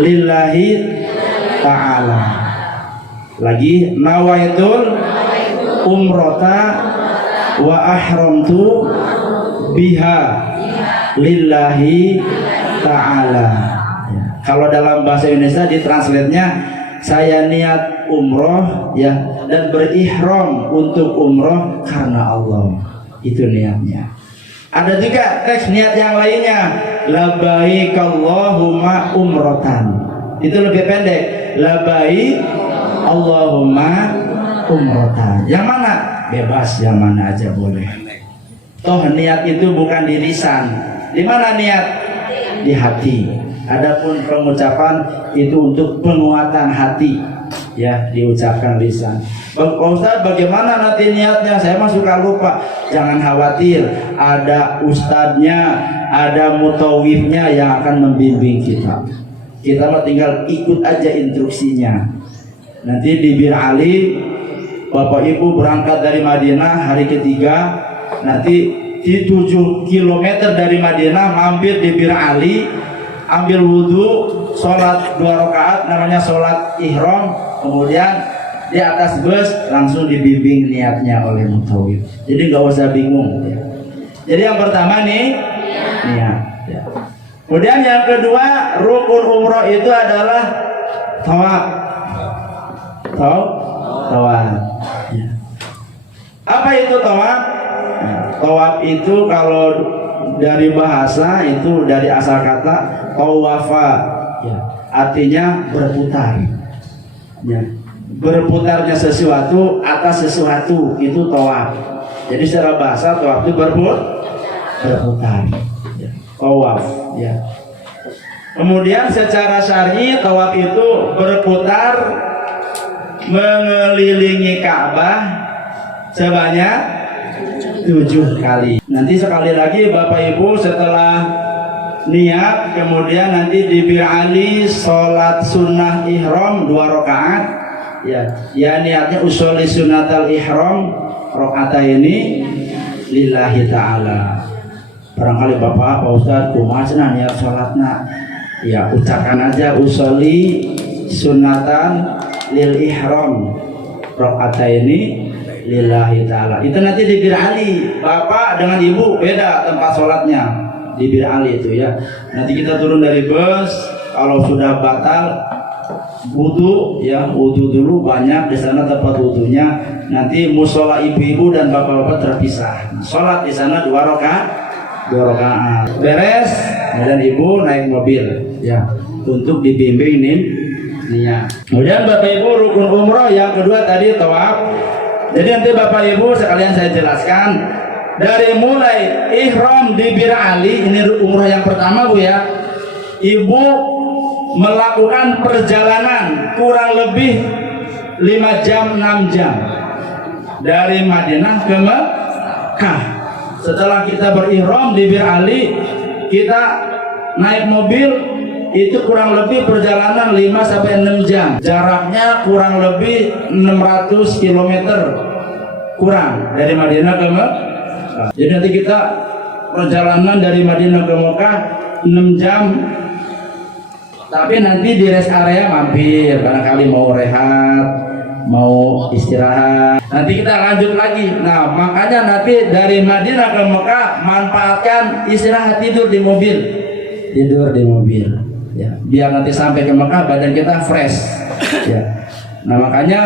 lillahi ta'ala. Lagi, nawaitul umrota wa ahramtu biha lillahi ta'ala. Ya. Kalau dalam bahasa Indonesia ditranslate-nya, saya niat umroh ya dan berihram untuk umroh karena Allah. Itu niatnya. Ada juga teks niat yang lainnya, labbaik Allahumma umrotan. Itu lebih pendek, labbaik Allahumma umrotan. Yang mana? Bebas, yang mana aja boleh. Toh niat itu bukan di lisan. Di mana niat? Di hati. Adapun pengucapan itu untuk penguatan hati, ya, diucapkan lisan. Pak Ustaz, bagaimana nanti niatnya? Saya mah suka lupa. Jangan khawatir, ada ustadznya, ada mutawifnya yang akan membimbing kita. Kita mah tinggal ikut aja instruksinya. Nanti di Bir Ali, Bapak Ibu berangkat dari Madinah hari ketiga, nanti di 7 km dari Madinah mampir di Bir Ali, ambil wudhu, sholat 2 rakaat namanya sholat ihram, kemudian di atas bus langsung dibimbing niatnya oleh mutawif. Jadi nggak usah bingung ya. Jadi yang pertama nih niat ya. Kemudian yang kedua, rukun umroh itu adalah tawaf. Tawaf ya. Apa itu tawaf? Ya, tawaf itu kalau dari bahasa itu dari asal kata tawafa ya, artinya berputar ya. Berputarnya sesuatu atas sesuatu itu tawaf. Jadi secara bahasa tawaf itu berputar ya. Tawaf ya. Kemudian secara syar'i tawaf itu berputar mengelilingi Ka'bah sebanyak 7 kali. Nanti sekali lagi Bapak Ibu setelah niat, kemudian nanti di Bir Ali sholat sunnah ihram 2 rakaat ya niatnya usholi sunnatal ihram rakaataini lillahi ta'ala. Barangkali Bapak, Pak Ustaz, kumasna niat sholatna ya ucapkan aja usholi sunnatan lil ihram rakaataini lillahi ta'ala. Itu nanti di Bir Ali, Bapak dengan Ibu beda tempat sholatnya. di Bir Ali itu ya. Nanti kita turun dari bus, kalau sudah batal wudu ya, wudu dulu banyak di sana tempat wudunya. Nanti musola ibu-ibu dan bapak-bapak terpisah. Sholat di sana 2 rakaat. Beres, kemudian ibu naik mobil ya untuk dibimbing niat. Kemudian bapak ibu rukun umroh yang kedua tadi tawaf. Jadi nanti bapak ibu sekalian saya jelaskan dari mulai ihram di Bir Ali, ini umroh yang pertama Bu ya. Ibu melakukan perjalanan kurang lebih 5 jam 6 jam dari Madinah ke Mekah. Setelah kita berihram di Bir Ali, kita naik mobil itu kurang lebih perjalanan 5 sampai 6 jam. Jaraknya kurang lebih 600 km kurang dari Madinah ke Mekah. Jadi nanti kita perjalanan dari Madinah ke Mekah 6 jam. Tapi nanti di rest area mampir, barangkali mau rehat, mau istirahat. Nanti kita lanjut lagi. Nah, makanya nanti dari Madinah ke Mekah manfaatkan istirahat, tidur di mobil. Ya, biar nanti sampai ke Mekah badan kita fresh. Ya. Nah, makanya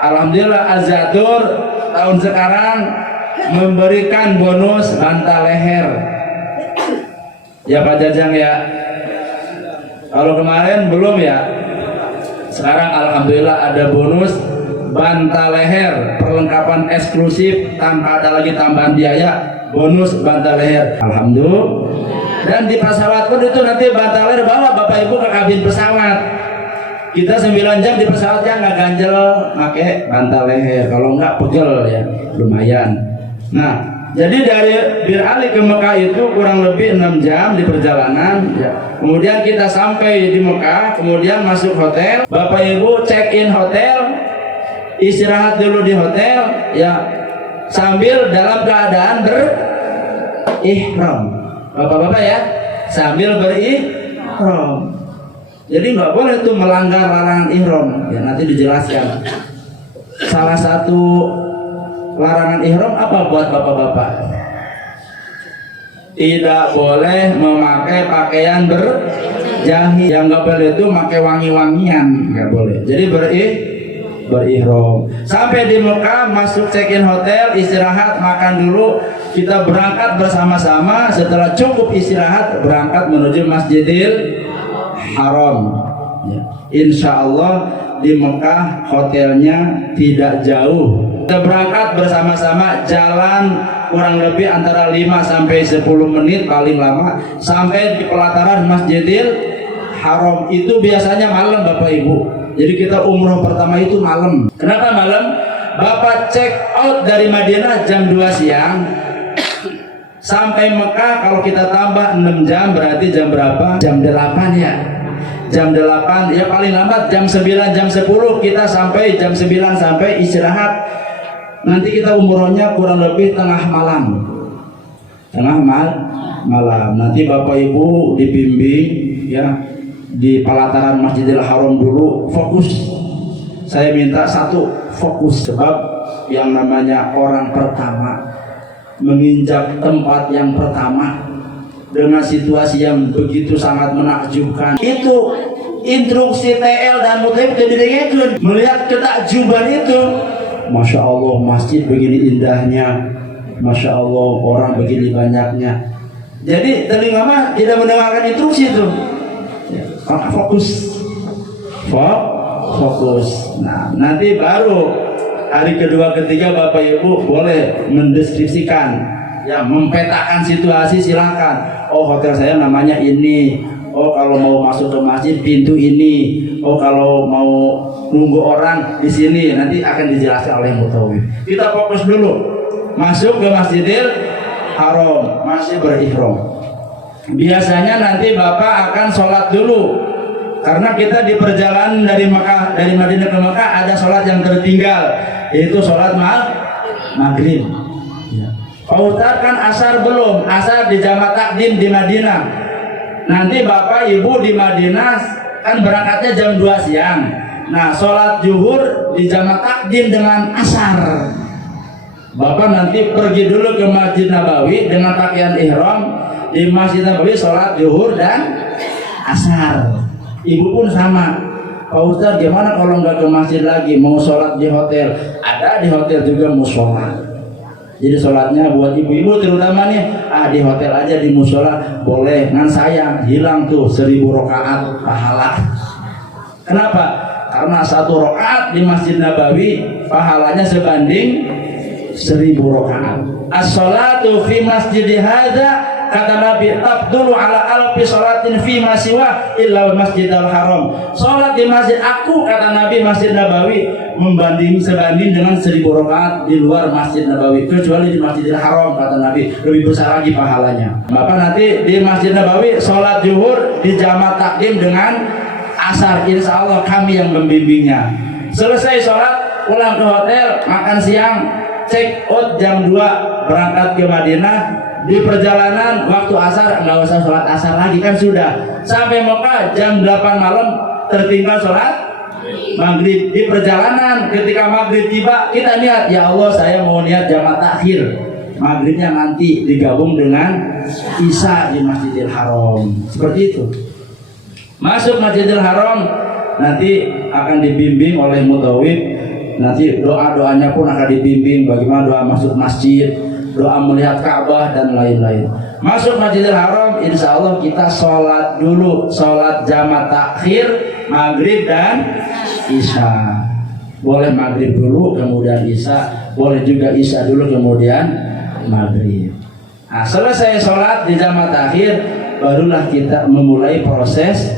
alhamdulillah Azatur tahun sekarang memberikan bonus bantal leher. Ya Pak Jajang ya. Kalau kemarin belum ya. Sekarang alhamdulillah ada bonus bantal leher, perlengkapan eksklusif tanpa ada lagi tambahan biaya, bonus bantal leher. Alhamdulillah. Dan di pesawat pun itu nanti bantal leher bawa Bapak Ibu ke kabin pesawat. Kita 9 jam di pesawatnya nggak ganjel pakai bantal leher. Kalau nggak pegel ya, lumayan. Nah, jadi dari Bir Ali ke Mekah itu kurang lebih 6 jam di perjalanan ya. Kemudian kita sampai di Mekah, kemudian masuk hotel. Bapak Ibu check in hotel, istirahat dulu di hotel ya, sambil dalam keadaan berihram. Bapak-bapak ya, sambil berihram. Jadi nggak boleh tuh melanggar larangan ihram. Ya nanti dijelaskan. Salah satu larangan ihram apa buat bapak-bapak? Tidak boleh memakai pakaian berjahit. Yang nggak boleh itu pakai wangi-wangian, nggak boleh. Jadi berihram. Sampai di Mekah, masuk check-in hotel, istirahat, makan dulu. Kita berangkat bersama-sama. Setelah cukup istirahat, berangkat menuju Masjidil Haram. Ya. Insya Allah di Mekah hotelnya tidak jauh. Kita berangkat bersama-sama, jalan kurang lebih antara 5 sampai 10 menit paling lama sampai di pelataran Masjidil Haram. Itu biasanya malam Bapak Ibu. Jadi kita umroh pertama itu malam. Kenapa malam? Bapak check out dari Madinah jam 2 siang. Sampai Mekah kalau kita tambah 6 jam berarti jam berapa? Jam 8 ya. Jam 8 ya paling lambat jam 9 jam 10 kita sampai jam 9 sampai istirahat. Nanti kita umrohnya kurang lebih tengah malam. Malam. Nanti Bapak Ibu dibimbing ya di pelataran Masjidil Haram dulu, fokus. Saya minta satu, fokus, sebab yang namanya orang pertama menginjak tempat yang pertama dengan situasi yang begitu sangat menakjubkan. Itu instruksi TL dan Mutaib kedengeran melihat ketakjuban itu. Masya Allah, masjid begini indahnya, Masya Allah, orang begini banyaknya. Jadi telinga mah tidak mendengarkan instruksi itu. Maka fokus. Nah, nanti baru hari kedua ketiga Bapak Ibu boleh mendeskripsikan, ya, mempetakan situasi, silakan. Oh, hotel saya namanya ini. Oh, kalau mau masuk ke masjid pintu ini. Oh, kalau mau nunggu orang di sini, nanti akan dijelaskan oleh Mutawi. Kita fokus dulu. Masuk ke Masjidil Haram, masih berihram. Biasanya nanti Bapak akan sholat dulu. Karena kita di perjalanan dari Madinah ke Mekah ada sholat yang tertinggal, yaitu sholat maghrib. Pautar kan asar belum, asar di jamak takdim di Madinah. Nanti Bapak Ibu di Madinah kan berangkatnya jam 2 siang. Nah, sholat zuhur di jamak takdim dengan asar. Bapak nanti pergi dulu ke Masjid Nabawi dengan pakaian ihram. di Masjid Nabawi sholat zuhur dan asar. Ibu pun sama. Pak Ustadz, gimana kalau nggak ke masjid lagi, mau sholat di hotel? Ada di hotel juga musola. Jadi sholatnya buat ibu-ibu terutama nih, di hotel aja di musola boleh. Ngan sayang hilang tuh 1000 rakaat pahala. Kenapa? Karena 1 rakaat di Masjid Nabawi pahalanya sebanding 1000 rakaat. As-sholatu fi masjid hadza, kata Nabi, tabdulu ala alfi sholatin fi masiwa illa masjidil haram. Sholat di masjid aku, kata Nabi, Masjid Nabawi sebanding dengan 1000 rakaat di luar Masjid Nabawi, kecuali di Masjidil Haram, kata Nabi, lebih besar lagi pahalanya. Bapak nanti di Masjid Nabawi sholat zuhur di jamaah takdim dengan asar, insya Allah kami yang membimbingnya. Selesai sholat pulang ke hotel, makan siang, check out jam 2 berangkat ke Madinah. Di perjalanan waktu asar nggak usah sholat asar lagi, kan sudah sampai Mekah jam 8 malam tertinggal sholat maghrib. Di perjalanan ketika maghrib tiba kita niat, ya Allah saya mau niat jamaah takhir, maghribnya nanti digabung dengan isya di Masjidil Haram. Seperti itu. Masuk Masjidil Haram nanti akan dibimbing oleh mutawib, nanti doa-doanya pun akan dibimbing bagaimana doa masuk masjid, doa melihat Ka'bah dan lain-lain. Masuk Masjidil Haram, insya Allah kita sholat dulu, sholat jamaah takhir maghrib dan isya. Boleh maghrib dulu kemudian isya, boleh juga isya dulu kemudian maghrib. Nah, selesai sholat di jamaah takhir, barulah kita memulai proses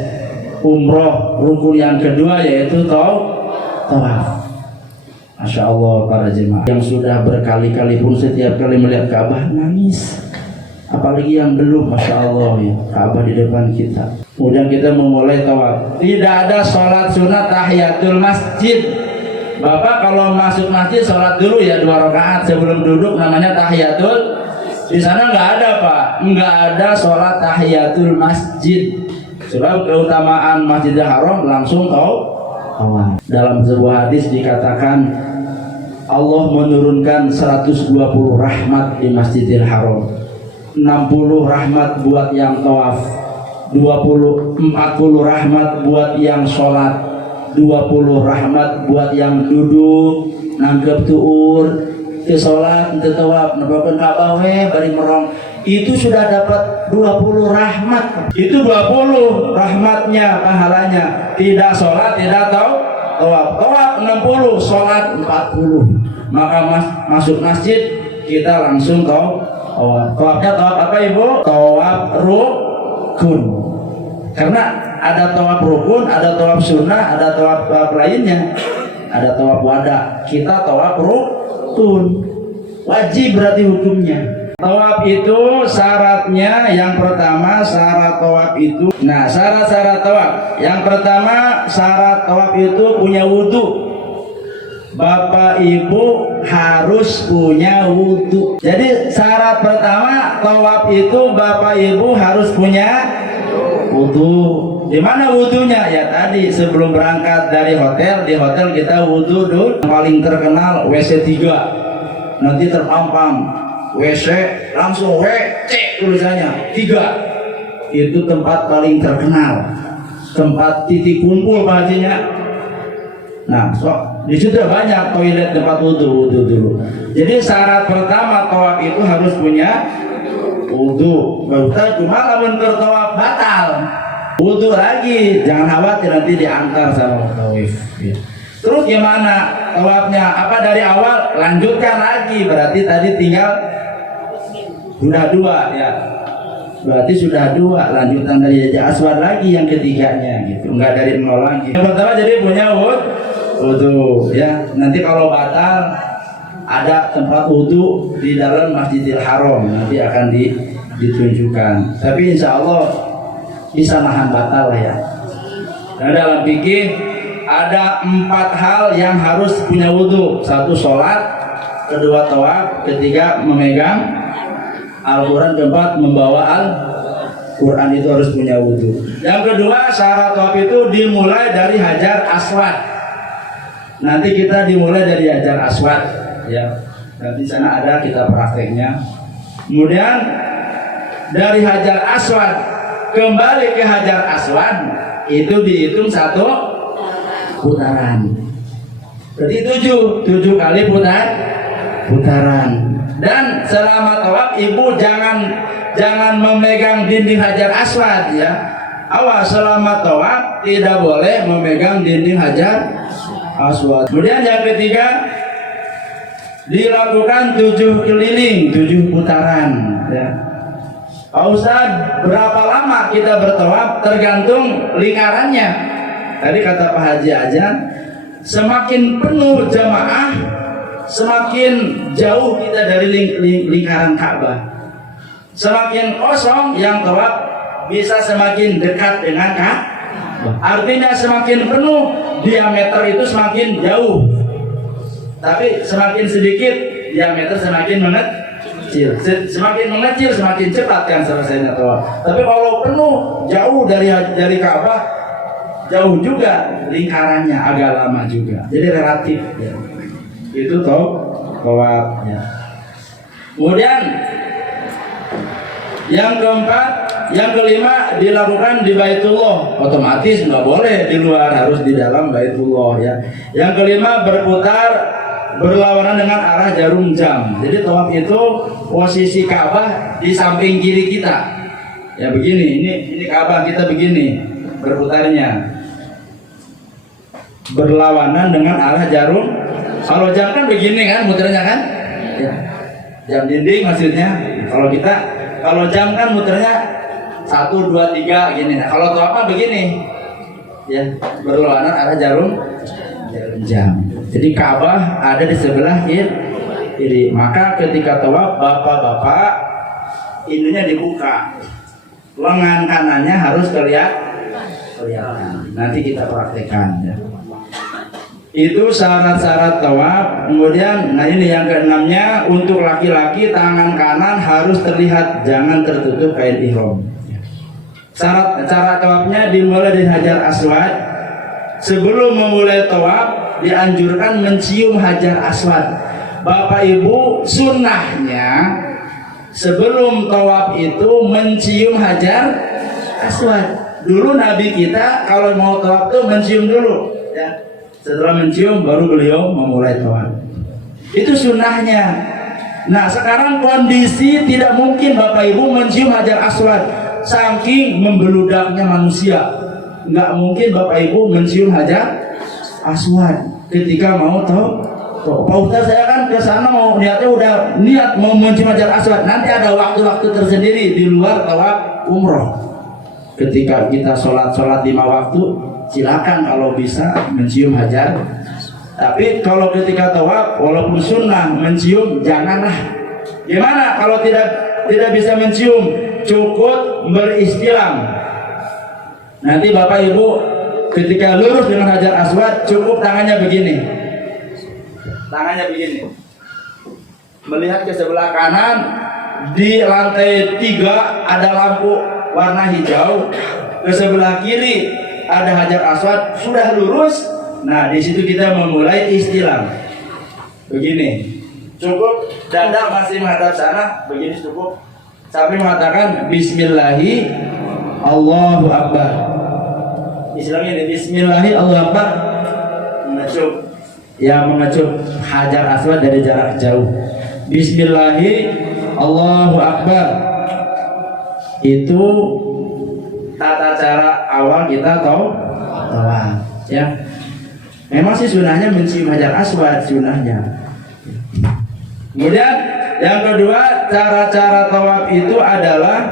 umroh rukun yang kedua, yaitu tawaf. Masya Allah para jemaah yang sudah berkali-kali pun setiap kali melihat Ka'bah nangis, apalagi yang belum. Masya Allah ya, Ka'bah di depan kita. Kemudian kita memulai tawaf. Tidak ada sholat sunat tahiyatul masjid. Bapak kalau masuk masjid sholat dulu ya 2 rakaat sebelum duduk, namanya tahiyatul. Di sana nggak ada Pak, nggak ada sholat tahiyatul masjid. Sebab keutamaan Masjidil Haram langsung tawaf. Dalam sebuah hadis dikatakan Allah menurunkan 120 rahmat di Masjidil Haram. 60 rahmat buat yang tawaf, 40 rahmat buat yang sholat, 20 rahmat buat yang duduk nanggep tuur ke sholat, ke tawaf, nebakan Ka'bah bari merong. Itu sudah dapat 20 rahmat. Itu 20 rahmatnya pahalanya. Tidak sholat, tidak tawaf. Tawaf 60, sholat 40. Maka masuk masjid kita langsung tawaf. Tawafnya tawaf apa Ibu? Tawaf rukun. Karena ada tawaf rukun, ada tawaf sunnah, ada tawaf lainnya. Ada tawaf wada. Kita tawaf rukun. Wajib berarti hukumnya. Tawaf itu syaratnya yang pertama, syarat tawaf itu. Nah, syarat-syarat tawaf. Yang pertama, syarat tawaf itu punya wudu. Bapak Ibu harus punya wudu. Jadi syarat pertama tawaf itu Bapak Ibu harus punya wudu. Di mana wudunya? Ya tadi sebelum berangkat dari hotel, di hotel kita wudu dulu. Paling terkenal WC 3. Nanti terpampang. WC langsung WC tulisannya 3. Itu tempat paling terkenal, tempat titik kumpul Pak Hajinya. Nah, di situ banyak toilet tempat wudu dulu. Jadi syarat pertama tawaf itu harus punya wudu. Baru cuma lamun bertawaf batal, wudu lagi. Jangan khawatir nanti diantar sama tawaf. Ya. Terus gimana tawafnya? Apa dari awal? Lanjutkan lagi. Berarti tadi tinggal sudah 2 ya. Berarti sudah 2. Lanjutan dari Hajar Aswad lagi yang ketiganya gitu. Enggak dari 0 lagi. Yang pertama jadi punya wudu ya. Nanti kalau batal ada tempat wudu di dalam Masjidil Haram, nanti akan ditunjukkan. Tapi insya Allah bisa nahan batal ya. Nah, dalam fikih ada 4 hal yang harus punya wudu. 1 sholat, kedua tawaf, ketiga memegang Al-Quran, keempat membawa Al-Quran, itu harus punya wudu. Yang kedua syarat tawaf itu dimulai dari Hajar Aswad. Nanti kita dimulai dari Hajar Aswad ya. Nanti sana ada kita prakteknya. Kemudian dari Hajar Aswad kembali ke Hajar Aswad itu dihitung 1 putaran. Berarti 7 kali putaran. Dan selama tawaf ibu jangan memegang dinding Hajar Aswad ya. Awas, selama tawaf tidak boleh memegang dinding Hajar Aswad. Kemudian yang ketiga, dilakukan 7 keliling, 7 putaran ya. Pak Ustadz, berapa lama kita bertawaf? Tergantung lingkarannya. Tadi kata Pak Haji Ajan, semakin penuh jamaah, semakin jauh kita dari lingkaran Ka'bah. Semakin kosong yang tawaf bisa semakin dekat dengan Ka'bah. Artinya semakin penuh, diameter itu semakin jauh. Tapi semakin sedikit, diameter semakin mengecil. Semakin mengecil, semakin cepat kan selesainya tawaf. Tapi kalau penuh, jauh dari Ka'bah, jauh juga lingkarannya, agak lama juga. Jadi relatif ya. Itu tawaf ya. Kemudian yang keempat, yang kelima dilakukan di Baitullah. Otomatis nggak boleh di luar, harus di dalam Baitullah ya. Yang kelima, berputar berlawanan dengan arah jarum jam. Jadi tawaf itu posisi Ka'bah di samping kiri kita. Ya begini, ini Ka'bah kita begini berputarnya. Berlawanan dengan arah jarum. Kalau jam kan begini kan muternya kan? Ya. Jam dinding maksudnya. Kalau jam kan muternya 1, 2, 3 gini. Nah, kalau tawaf begini. Ya, berlawanan arah jarum jam. Jadi Ka'bah ada di sebelah kiri. Maka ketika tawaf, bapak-bapak ininya dibuka. Lengan kanannya harus kelihatan. Nanti kita praktekkan ya. Itu syarat-syarat tawaf. Kemudian, nah ini yang keenamnya, untuk laki-laki tangan kanan harus terlihat, jangan tertutup kain ihram. Syarat cara tawafnya dimulai dari Hajar Aswad. Sebelum memulai tawaf dianjurkan mencium Hajar Aswad. Bapak Ibu, sunnahnya sebelum tawaf itu mencium Hajar Aswad. Dulu Nabi kita kalau mau tawaf tuh mencium dulu ya. Setelah mencium baru beliau memulai tawaf. Itu sunnahnya. Nah sekarang kondisi tidak mungkin Bapak Ibu mencium Hajar Aswad, saking membeludaknya manusia. Nggak mungkin Bapak Ibu mencium Hajar Aswad ketika mau tawaf. Pak Ustaz, saya kan ke sana mau udah niat mau mencium Hajar Aswad. Nanti ada waktu-waktu tersendiri di luar tawaf umroh. Ketika kita sholat 5 waktu, silakan kalau bisa mencium Hajar. Tapi kalau ketika tawaf walaupun sunnah mencium janganlah. Gimana kalau tidak bisa mencium? Cukup beristilam. Nanti Bapak Ibu ketika lurus dengan Hajar Aswad cukup tangannya begini. Melihat ke sebelah kanan, di lantai 3 ada lampu warna hijau. Ke sebelah kiri ada Hajar Aswad, sudah lurus. Nah di situ kita memulai istilam. Begini, cukup dada masih menghadap sana, begini cukup. Sampai mengatakan Bismillahi Allahu Akbar. Istilahnya ini Bismillahi Allahu Akbar. Mengecup, ya mengecup Hajar Aswad dari jarak jauh. Bismillahi Allahu Akbar. Itu tata cara awal kita tawaf ya. Memang sih sunahnya mencium Hajar Aswad sunahnya. Kemudian yang kedua, cara-cara tawaf itu adalah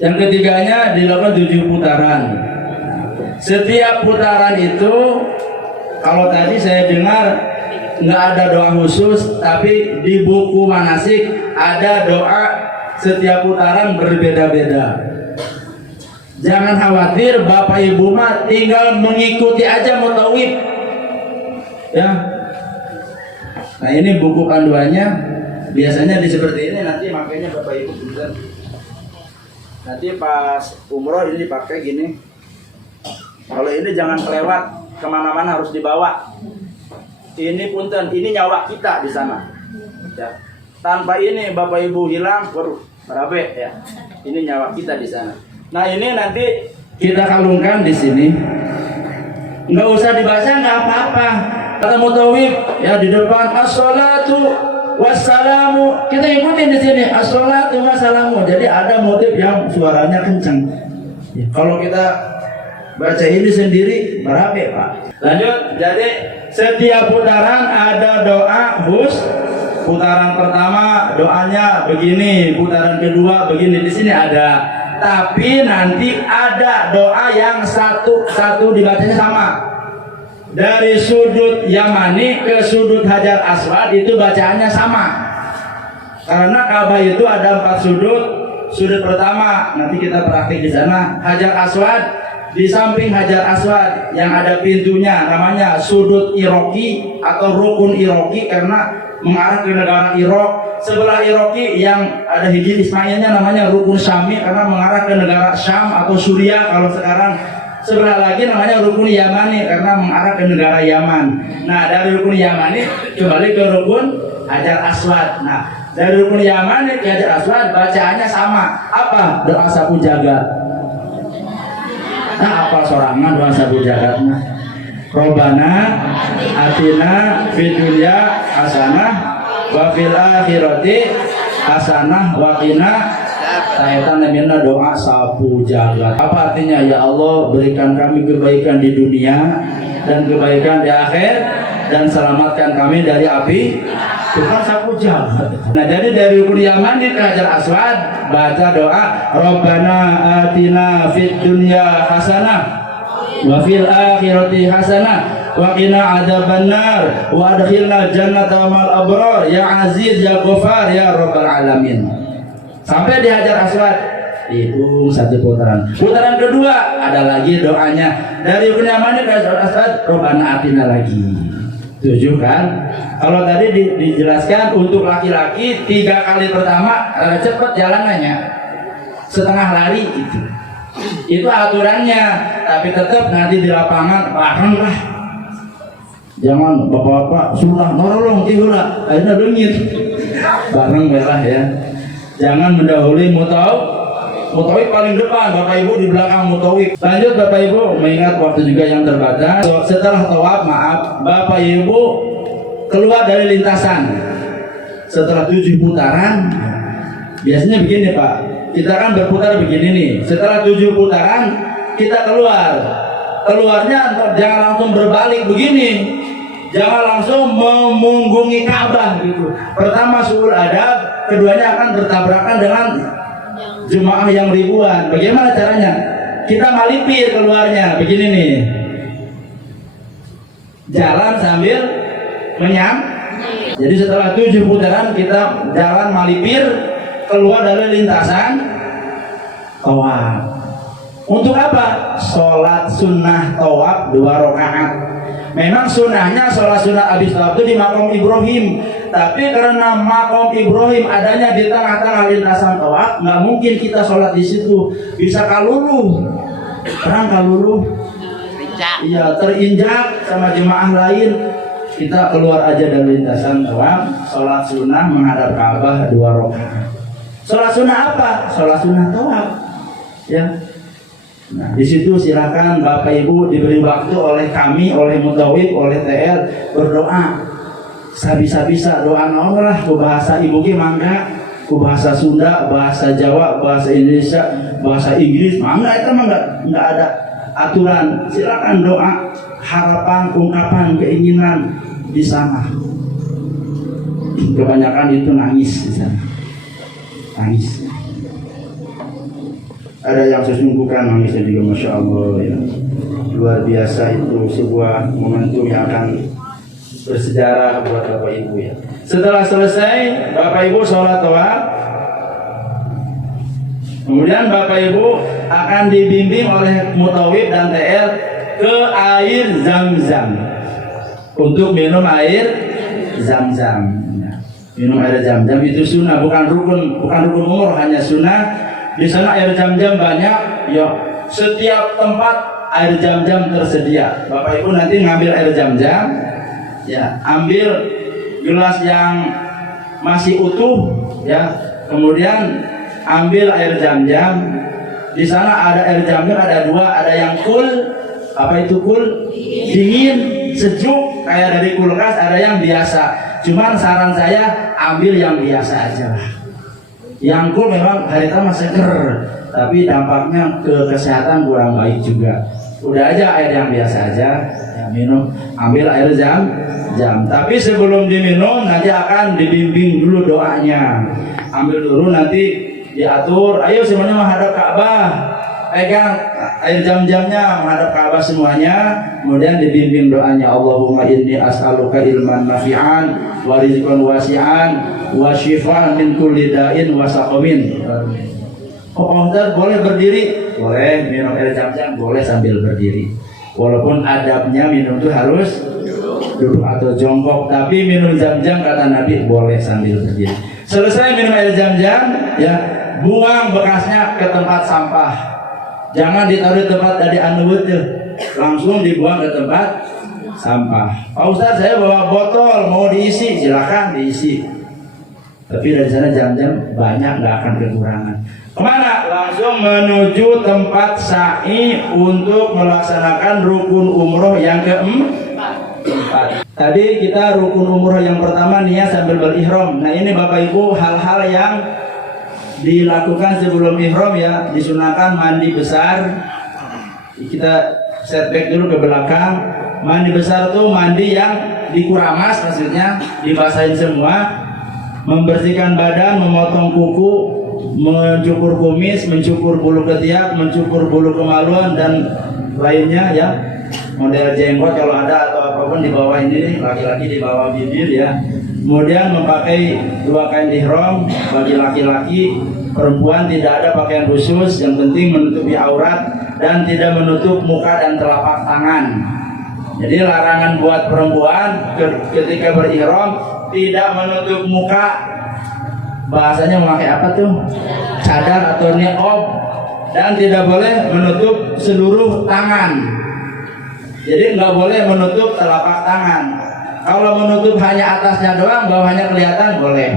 yang ketiganya dilakukan 7 putaran. Setiap putaran itu kalau tadi saya dengar nggak ada doa khusus, tapi di buku manasik ada doa setiap putaran berbeda-beda. Jangan khawatir, Bapak Ibu mah tinggal mengikuti aja mutawif. Ya. Nah ini buku panduannya, biasanya di seperti ini nanti makanya Bapak Ibu bisa. Nanti pas umroh ini dipakai gini. Kalau ini jangan kelewat, kemana-mana harus dibawa. Ini punten, ini nyawa kita di sana. Ya. Tanpa ini Bapak Ibu hilang, waduh. Berabe ya. Ini nyawa kita di sana. Nah ini nanti kita kalungkan di sini. Nggak usah dibaca, nggak apa-apa. Kata mutawif ya di depan as-salatu wassalamu. Kita ikutin di sini as-salatu wassalamu. Jadi ada motif yang suaranya kencang. Ya, kalau kita baca ini sendiri berabe Pak. Lanjut. Jadi setiap putaran ada doa khusus. Putaran pertama doanya begini, putaran kedua begini. Di sini ada. Tapi nanti ada doa yang satu dibacanya sama. Dari sudut Yamani ke sudut Hajar Aswad itu bacaannya sama. Karena Ka'bah itu ada 4 sudut. Sudut pertama nanti kita praktik di sana Hajar Aswad. Di samping Hajar Aswad yang ada pintunya namanya sudut Iroki atau rukun Iroki karena mengarah ke negara Irak. Sebelah Iroki yang ada hiji Ismailnya namanya rukun Syami karena mengarah ke negara Syam atau Suriah kalau sekarang. Sebelah lagi namanya rukun Yamani karena mengarah ke negara Yaman. Nah dari rukun Yamani kembali ke rukun Hajar Aswad. Nah dari rukun Yamani ke Hajar Aswad bacaannya sama. Apa? Doa sapu jagat. Nah apa sorangan doa sapu jagatnya? Robbana atina fid dunya hasanah wa fil akhirati hasanah wa qina adzaban nar. Doa sapu jagat. Apa artinya? Ya Allah berikan kami kebaikan di dunia dan kebaikan di akhir dan selamatkan kami dari api. Bukan sapu jagat. Nah jadi dari rukun Yamani ke Hajar Aswad baca doa Robbana atina fid dunya hasanah wa fil akhirati hasanah wa qina adzabannar wa adkhilna jannata mal abrar ya aziz ya ghafar ya rabbal alamin. Sampai di Hajar Aswad itu satu putaran. Putaran kedua ada lagi doanya dari rukun Yamani ke Hajar Aswad Robbana atina lagi. Tujuh kan? Kalau tadi dijelaskan untuk laki-laki 3 kali pertama cepat jalanannya setengah lari itu. Itu aturannya, tapi tetap nanti di lapangan bareng lah. Jangan bapak-bapak sudah nolong tihulah, akhirnya dengit. Bareng lah ya. Jangan mendahului mutawif paling depan, bapak ibu di belakang mutawif. Lanjut bapak ibu, mengingat waktu juga yang terbatas. Setelah tawaf, maaf, bapak ibu keluar dari lintasan. Setelah 7 putaran, biasanya begini Pak. Kita kan berputar begini nih. Setelah 7 putaran kita keluar. Keluarnya jangan langsung berbalik begini. Jangan langsung memunggungi Ka'bah gitu. Pertama suul adab, keduanya akan bertabrakan dengan jemaah yang ribuan. Bagaimana caranya? Kita malipir keluarnya begini nih. Jalan sambil menyam. Jadi setelah 7 putaran kita jalan malipir keluar dari lintasan tawaf. Untuk apa? Sholat sunnah tawaf 2 rakaat. Memang sunnahnya sholat sunnah habis tawaf itu di makom Ibrahim. Tapi karena makom Ibrahim adanya di tengah-tengah lintasan tawaf, nggak mungkin kita sholat di situ. Bisa kaluluh, terang kaluluh. Iya, terinjak sama jemaah lain. Kita keluar aja dari lintasan tawaf, sholat sunnah menghadap Ka'bah 2 rakaat. Sholat sunnah apa? Sholat sunnah tawaf. Ya. Nah, di situ silakan Bapak Ibu diberi waktu oleh kami, oleh mutawif, oleh TL berdoa. Sabisa-bisa doa naon lah ku bahasa ibu ge mangga, ku bahasa Sunda, bahasa Jawa, bahasa Indonesia, bahasa Inggris mangga itu mah enggak ada aturan. Silakan doa, harapan, ungkapan, keinginan di sana. Kebanyakan itu nangis di sana. Nangis. Ada yang sesungguhkan nangisnya juga, masya Allah ya. Luar biasa, itu sebuah momentum yang akan bersejarah buat Bapak Ibu ya. Setelah selesai Bapak Ibu sholat tawaf, kemudian Bapak Ibu akan dibimbing oleh mutawif dan TL ke air Zam-Zam untuk minum air Zam-Zam. Minum air Zam-Zam itu sunnah, bukan rukun umur, hanya sunnah. Di sana air Zam-Zam banyak, ya. Setiap tempat air Zam-Zam tersedia. Bapak Ibu nanti ngambil air Zam-Zam, ya, ambil gelas yang masih utuh, ya. Kemudian ambil air Zam-Zam. Di sana ada air Zam-Zam, ada dua, ada yang cool. Apa itu cool? Dingin, sejuk kayak dari kulkas, ada yang biasa. Cuman saran saya ambil yang biasa aja. Yang cool memang hari pertama seger, tapi dampaknya ke kesehatan kurang baik juga. Udah aja air yang biasa aja, ya, minum. Ambil air Zam-Zam. Tapi sebelum diminum nanti akan dibimbing dulu doanya. Ambil dulu nanti diatur, ayo semuanya menghadap Ka'bah, pegang air Zam-Zamnya menghadap Ka'bah semuanya, kemudian dibimbing doanya, Allahumma inni as'aluka ilman nafi'an wa rizqan wasi'an wa syifaan min kulli da'in wa saqamin. Oh, Ustaz, boleh berdiri? Boleh. Minum air Zam-Zam boleh sambil berdiri, walaupun adabnya minum itu harus duduk atau jongkok, tapi minum Zam-Zam kata Nabi boleh sambil berdiri. Selesai minum air Zam-Zam, ya, buang bekasnya ke tempat sampah. Jangan ditaruh di tempat tadi anuwut tuh, langsung dibuang ke tempat sampah. Pak Ustaz, saya bawa botol mau diisi, silakan diisi. Tapi dari sana Zam-Zam banyak, nggak akan kekurangan. Kemana? Langsung menuju tempat sa'i untuk melaksanakan rukun umroh yang keempat. Tadi kita rukun umroh yang pertama niat sambil berihram. Nah ini Bapak Ibu hal-hal yang dilakukan sebelum ihram ya, disunahkan mandi besar. Kita setback dulu ke belakang. Mandi besar tuh mandi yang dikuramas, maksudnya dibasahin semua, membersihkan badan, memotong kuku, mencukur kumis, mencukur bulu ketiak, mencukur bulu kemaluan dan lainnya ya. Model jenggot kalau ada atau apapun di bawah ini, laki-laki di bawah bibir ya. Kemudian memakai dua kain ihram bagi laki-laki, perempuan tidak ada pakaian khusus, yang penting menutupi aurat dan tidak menutup muka dan telapak tangan. Jadi larangan buat perempuan ketika berihram tidak menutup muka. Bahasanya memakai apa tuh? Cadar atau niqab, dan tidak boleh menutup seluruh tangan. Jadi nggak boleh menutup telapak tangan. Kalau menutup hanya atasnya doang, bawahnya kelihatan boleh.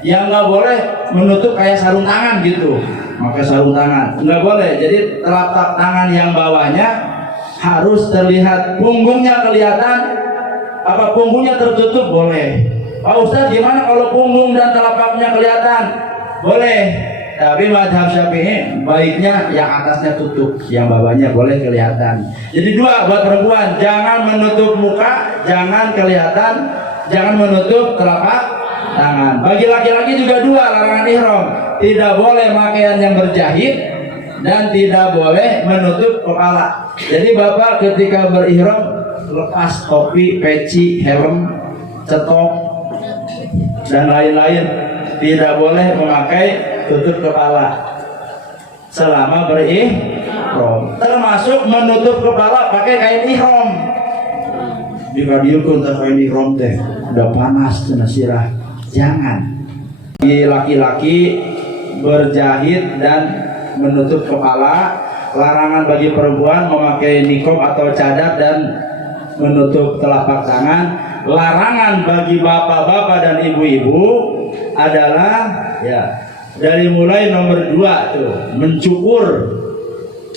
Yang nggak boleh menutup kayak sarung tangan gitu, pakai sarung tangan nggak boleh. Jadi telapak tangan yang bawahnya harus terlihat, punggungnya kelihatan, apa punggungnya tertutup boleh. Pak Ustaz, gimana kalau punggung dan telapaknya kelihatan? Boleh. Tapi mazhab Syafi'i baiknya yang atasnya tutup, yang bawahnya boleh kelihatan. Jadi dua buat perempuan, jangan menutup muka, jangan kelihatan, jangan menutup telapak tangan. Bagi laki-laki juga dua larangan ihram, tidak boleh pakaian yang berjahit dan tidak boleh menutup kepala. Jadi bapak ketika berihram lepas topi, peci, helm, cetok dan lain-lain, tidak boleh memakai tutup kepala selama berihram, termasuk menutup kepala pakai kain ihram. Jika diukur kain ihram teh udah panas kena sirah, jangan. Laki-laki berjahit dan menutup kepala. Larangan bagi perempuan memakai niqab atau cadar dan menutup telapak tangan. Larangan bagi bapak-bapak dan ibu-ibu adalah ya dari mulai nomor 2 tuh,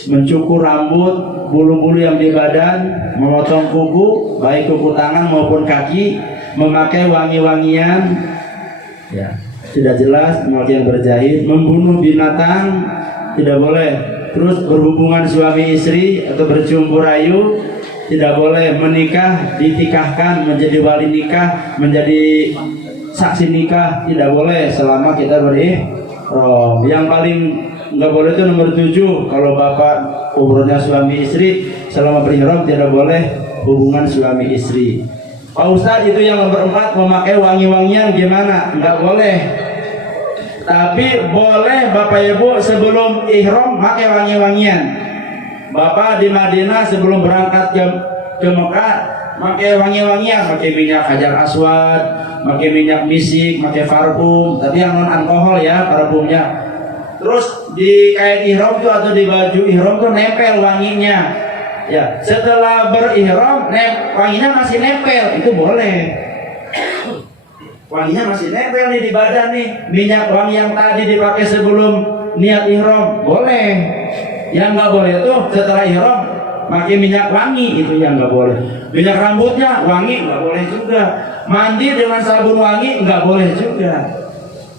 mencukur rambut, bulu-bulu yang di badan, memotong kuku, baik kuku tangan maupun kaki, memakai wangi-wangian, ya tidak jelas, memakai yang berjahit, membunuh binatang tidak boleh, terus berhubungan suami istri atau bercampur rayu tidak boleh, menikah ditikahkan menjadi wali nikah, menjadi saksi nikah tidak boleh selama kita berihram. Yang paling nggak boleh itu nomor 7, kalau bapak umurnya suami istri selama berihram tidak boleh hubungan suami istri. Pak Ustaz, itu yang nomor 4 memakai wangi-wangian gimana? Nggak boleh. Tapi boleh bapak ibu sebelum ihram pakai wangi-wangian. Bapak di Madinah sebelum berangkat ke Mekah pakai wangi-wangian, pakai minyak hajar aswad, pakai minyak misik, pakai parfum, tapi yang non alkohol ya parfumnya. Terus di kain ihram tuh atau di baju ihram tuh nempel wanginya. Ya, setelah berihram wanginya masih nempel, itu boleh. Wanginya masih nempel nih di badan nih. Minyak wangi yang tadi dipakai sebelum niat ihram boleh. Yang nggak boleh tuh setelah ihram pakai minyak wangi, itu yang nggak boleh. Minyak rambutnya wangi nggak boleh juga. Mandi dengan sabun wangi nggak boleh juga.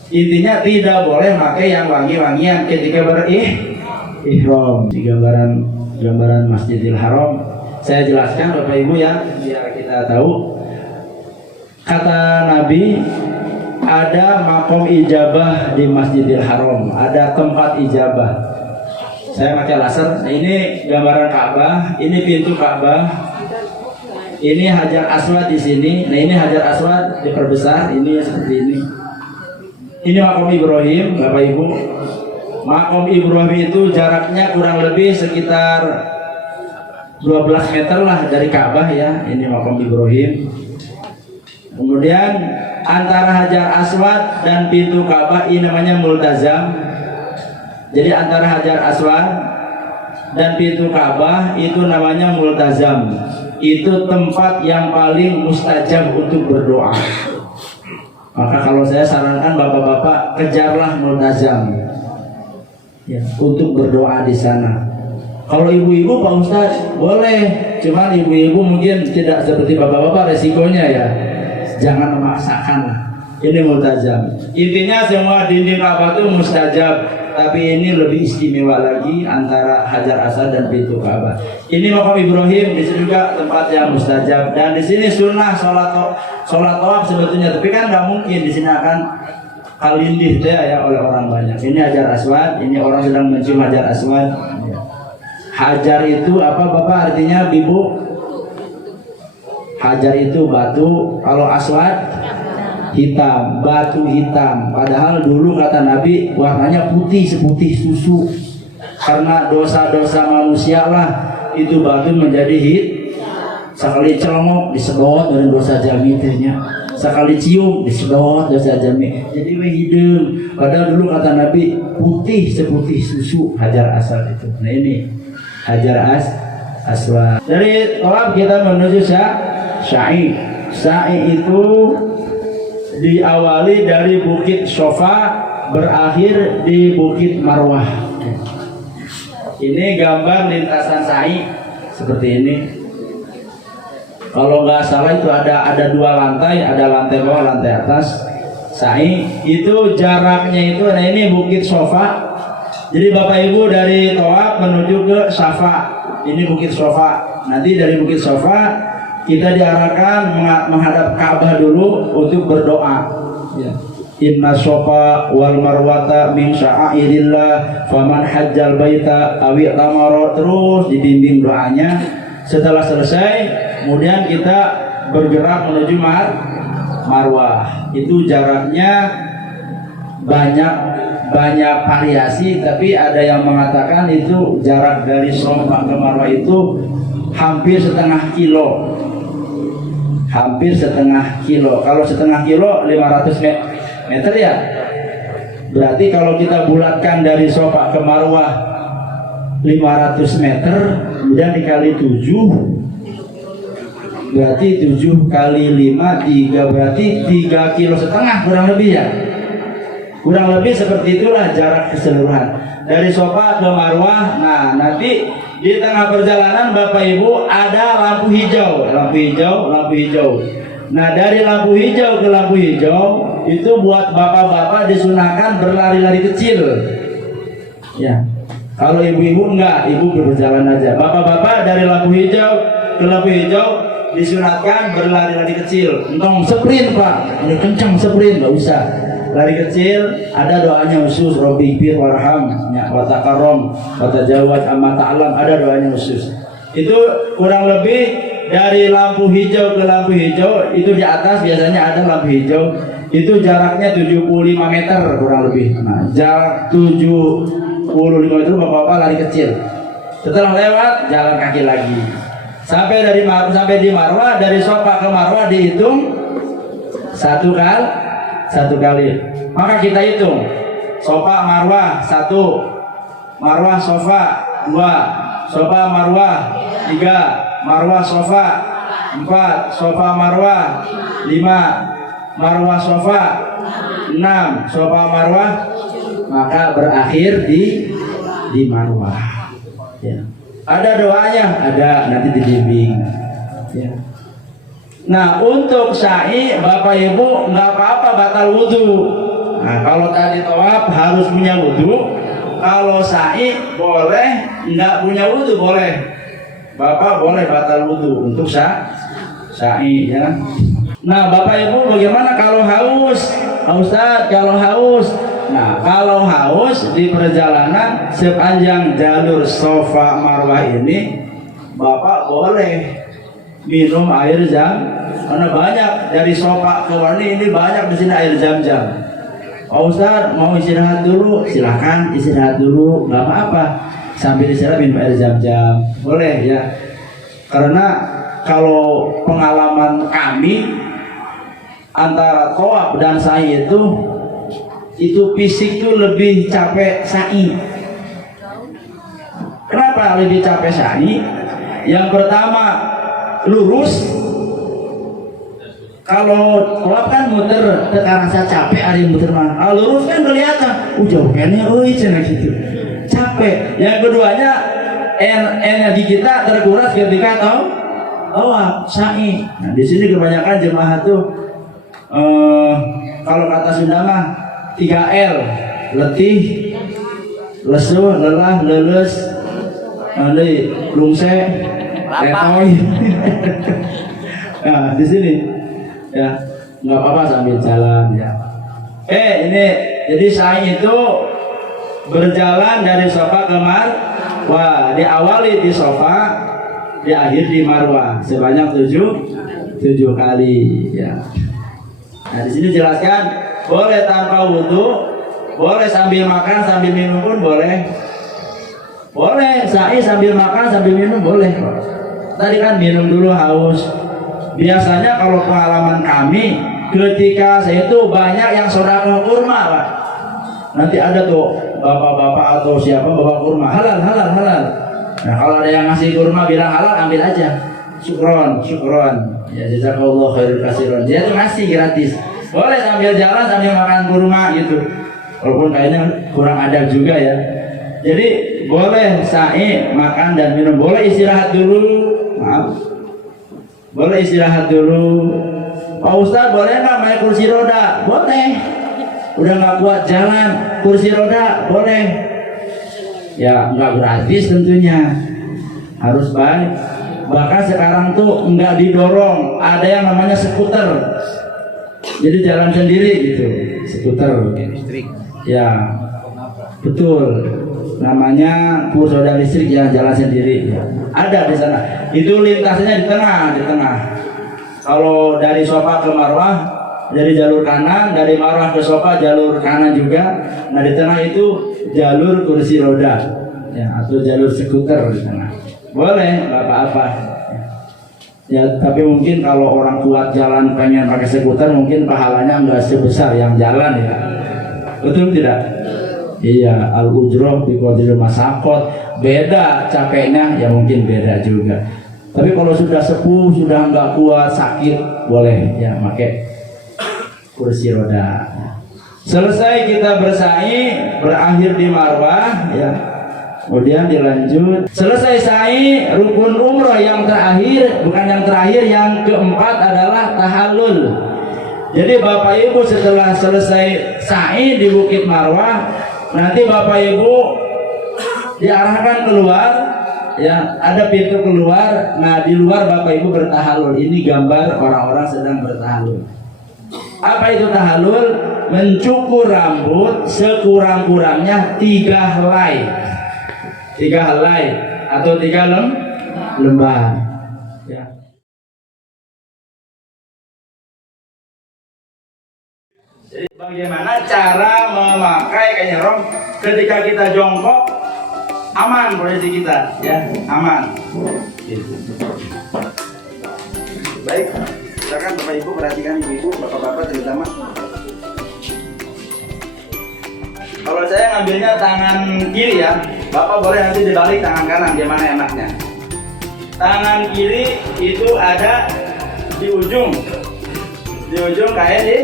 Intinya tidak boleh pakai yang wangi-wangian ketika ihram. Di gambaran Masjidil Haram saya jelaskan Bapak Ibu ya, biar kita tahu. Kata Nabi, ada makom ijabah di Masjidil Haram, ada tempat ijabah. Saya pakai laser. Nah, ini gambaran Ka'bah, ini pintu Ka'bah, ini Hajar Aswad di sini. Nah, ini Hajar Aswad diperbesar, ini seperti ini. Ini makom Ibrahim, Bapak Ibu. Makom Ibrahim itu jaraknya kurang lebih sekitar 12 meter lah dari Ka'bah ya. Ini makom Ibrahim. Kemudian antara Hajar Aswad dan pintu Ka'bah ini namanya multazam. Jadi antara Hajar Aswad dan pintu Ka'bah itu namanya multazam. Itu tempat yang paling mustajab untuk berdoa. Maka kalau saya sarankan bapak-bapak kejarlah multazam ya, untuk berdoa di sana. Kalau ibu-ibu Pak Ustadz boleh, cuman ibu-ibu mungkin tidak seperti bapak-bapak, resikonya ya. Jangan memaksakan. Ini multazam. Intinya semua dinding Ka'bah itu mustajab, tapi ini lebih istimewa lagi antara Hajar Aswad dan pintu Ka'bah. Ini makam Ibrahim, di sini juga tempat yang mustajab, dan di sini sunnah sholat tawaf sebetulnya, tapi kan nggak mungkin di sini akan kalindih ya oleh orang banyak. Ini Hajar Aswad, ini orang sedang mencium Hajar Aswad. Hajar itu apa Bapak artinya Ibu? Hajar itu batu, kalau Aswad hitam, batu hitam. Padahal dulu kata Nabi warnanya putih seputih susu. Karena dosa-dosa manusia lah itu batu menjadi sekali celongok disedot dari dosa jamitnya, sekali cium disedot dosa jamit. Jadi hidung. Padahal dulu kata Nabi putih seputih susu Hajar Aswad itu. Nah ini Hajar Aswad. Dari tawaf kita menuju Sa'i. Sa'i itu diawali dari Bukit Sofa, berakhir di Bukit Marwah. Ini gambar lintasan Sa'i seperti ini. Kalau nggak salah itu ada dua lantai, ada lantai bawah, lantai atas. Sa'i itu jaraknya itu, nah ini Bukit Sofa. Jadi Bapak Ibu dari Tawaf menuju ke Safa. Ini Bukit Sofa. Nanti dari Bukit Sofa kita diarahkan menghadap Ka'bah dulu untuk berdoa. Ya. Inna Sofa wal Marwata min sya'airillah faman hajjal baita awi tamaro, terus dibimbing doanya. Setelah selesai, kemudian kita bergerak menuju Marwah. Itu jaraknya banyak variasi, tapi ada yang mengatakan itu jarak dari Sofa ke Marwah itu hampir setengah kilo. Hampir setengah kilo. Kalau setengah kilo 500 meter ya. Berarti kalau kita bulatkan dari Sofa ke Marwah 500 meter, kemudian dikali 7, berarti 7 kali 5 3, berarti 3,5 kilo kurang lebih ya. Kurang lebih seperti itulah jarak keseluruhan dari Sofa ke Marwah. Nah nanti di tengah perjalanan Bapak Ibu ada lampu hijau. Nah dari lampu hijau ke lampu hijau itu buat bapak-bapak disunahkan berlari-lari kecil. Ya. Kalau ibu-ibu enggak, ibu berjalan aja. Bapak-bapak dari lampu hijau ke lampu hijau disunahkan berlari-lari kecil. Entong sprint Pak, ini kencang sprint, nggak usah. Lari kecil, ada doanya khusus, Robbi fir warham, wa taqarram wa tajawaz amma ta'lam, ada doanya khusus. Itu kurang lebih dari lampu hijau ke lampu hijau, itu di atas biasanya ada lampu hijau. Itu jaraknya 75 meter kurang lebih. Nah, jarak 75 meter bapak-bapak lari kecil. Setelah lewat jalan kaki lagi. Sampai di Marwah, dari Sofa ke Marwah dihitung satu kali. Maka kita hitung Sofa Marwah 1, Marwah Sofa 2, Sofa Marwah 3, Marwah Sofa 4, Sofa Marwah 5, Marwah Sofa 6, Sofa Marwah maka berakhir di marwah. Ya. Ada doanya, ada, nanti dibimbing. Ya. Nah, untuk sa'i Bapak Ibu nggak apa-apa batal wudhu. Nah, kalau tadi tawaf harus punya wudhu, kalau sa'i boleh nggak punya wudhu boleh. Bapak boleh batal wudhu untuk sa'i ya. Nah, Bapak Ibu bagaimana kalau haus? Ustaz, kalau haus. Nah, kalau haus di perjalanan sepanjang jalur Safa Marwah ini, Bapak boleh minum air karena banyak dari Safa ke Wani ini banyak di sini air Zam-Zam. Oh, Ustaz mau istirahat dulu, silahkan istirahat dulu, nggak apa-apa. Sambil istirahat minum air Zam-Zam, boleh ya. Karena kalau pengalaman kami antara tawaf dan sa'i itu fisik tuh lebih capek sa'i. Kenapa lebih capek sa'i? Yang pertama lurus. Kalau tawaf kan muter, teka rasa capek hari muter mah. Kalau lurus kan kelihatan, jauh kayaknya, cenah gitu. Capek. Yang keduanya energi kita terkuras ketika tawaf sa'i. Nah, di sini kebanyakan jemaah tuh kalau kata Sunda mah 3L, letih, lesu, lelah, leles, lungse, letoy. Nah, di sini ya nggak apa-apa sambil jalan ya. Ini jadi sa'i itu berjalan dari Safa ke Marwah, diawali di Safa, diakhir di Marwah sebanyak 7 kali ya. Nah, di sini jelaskan boleh tanpa wudhu, boleh sambil makan sambil minum pun boleh. Boleh sa'i sambil makan sambil minum boleh. Tadi kan minum dulu haus. Biasanya kalau pengalaman kami ketika saya itu banyak yang sedekah kurma, Pak. Nanti ada tuh bapak-bapak atau siapa bawa kurma halal. Nah, kalau ada yang ngasih kurma bilang halal, ambil aja. Syukron. Ya jazakallahu khairul katsiran. Dia tuh ngasih gratis. Boleh sambil jalan sambil makan kurma gitu. Walaupun kayaknya kurang adab juga ya. Jadi boleh sa'i makan dan minum. Boleh istirahat dulu. Maaf. Boleh istirahat dulu. Pak Ustaz boleh nggak main kursi roda? Boleh. Udah nggak kuat jalan, kursi roda boleh. Ya nggak gratis tentunya. Harus baik. Bahkan sekarang tuh nggak didorong. Ada yang namanya skuter. Jadi jalan sendiri gitu, skuter. Ya, betul. Namanya kursi roda listrik ya, jalan sendiri. Ada di sana. Itu lintasnya di tengah. Kalau dari Safa ke Marwah, dari jalur kanan, dari Marwah ke Safa jalur kanan juga. Nah di tengah itu jalur kursi roda, ya, atau jalur skuter di tengah. Boleh, nggak apa-apa. Ya, tapi mungkin kalau orang kuat jalan pengen pakai skuter, mungkin pahalanya nggak sebesar yang jalan ya. Betul tidak? Iya, al-ujroh biqadril masaqat. Beda capeknya, ya mungkin beda juga. Tapi kalau sudah sepuh, sudah nggak kuat, sakit, boleh ya pakai kursi roda. Selesai kita bersa'i, berakhir di Marwah ya. Kemudian dilanjut. Selesai sa'i, rukun umrah yang terakhir, bukan yang terakhir, yang keempat adalah tahallul. Jadi Bapak Ibu setelah selesai sa'i di Bukit Marwah, nanti Bapak Ibu diarahkan keluar, ya, ada pintu keluar. Nah, di luar Bapak Ibu bertahallul. Ini gambar orang-orang sedang bertahallul. Apa itu tahallul? Mencukur rambut sekurang-kurangnya 3 helai. 3 helai atau 3 lembar. Ya. Jadi bagaimana cara memakai kain ihram ketika kita jongkok? Aman posisi kita, ya, aman. Gitu. Baik, silakan Bapak Ibu perhatikan ibu-ibu, bapak-bapak terutama. Kalau saya ngambilnya tangan kiri ya, Bapak boleh nanti dibalik tangan kanan, gimana enaknya. Tangan kiri itu ada di ujung kain, di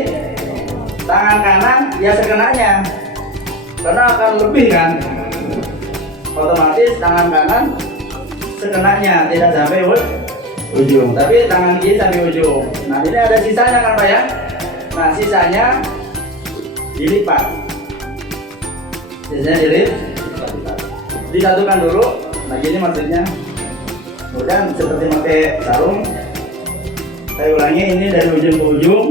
tangan kanan ya sekenanya. karena akan lebih kan, otomatis tangan kanan sekenanya tidak sampai ujung, tapi tangan kiri sampai ujung. Nah ini ada sisanya kan Pak ya. Nah sisanya dilipat, disatukan dulu. Nah gini maksudnya. Kemudian seperti pakai sarung, saya ulangi, ini dari ujung ke ujung,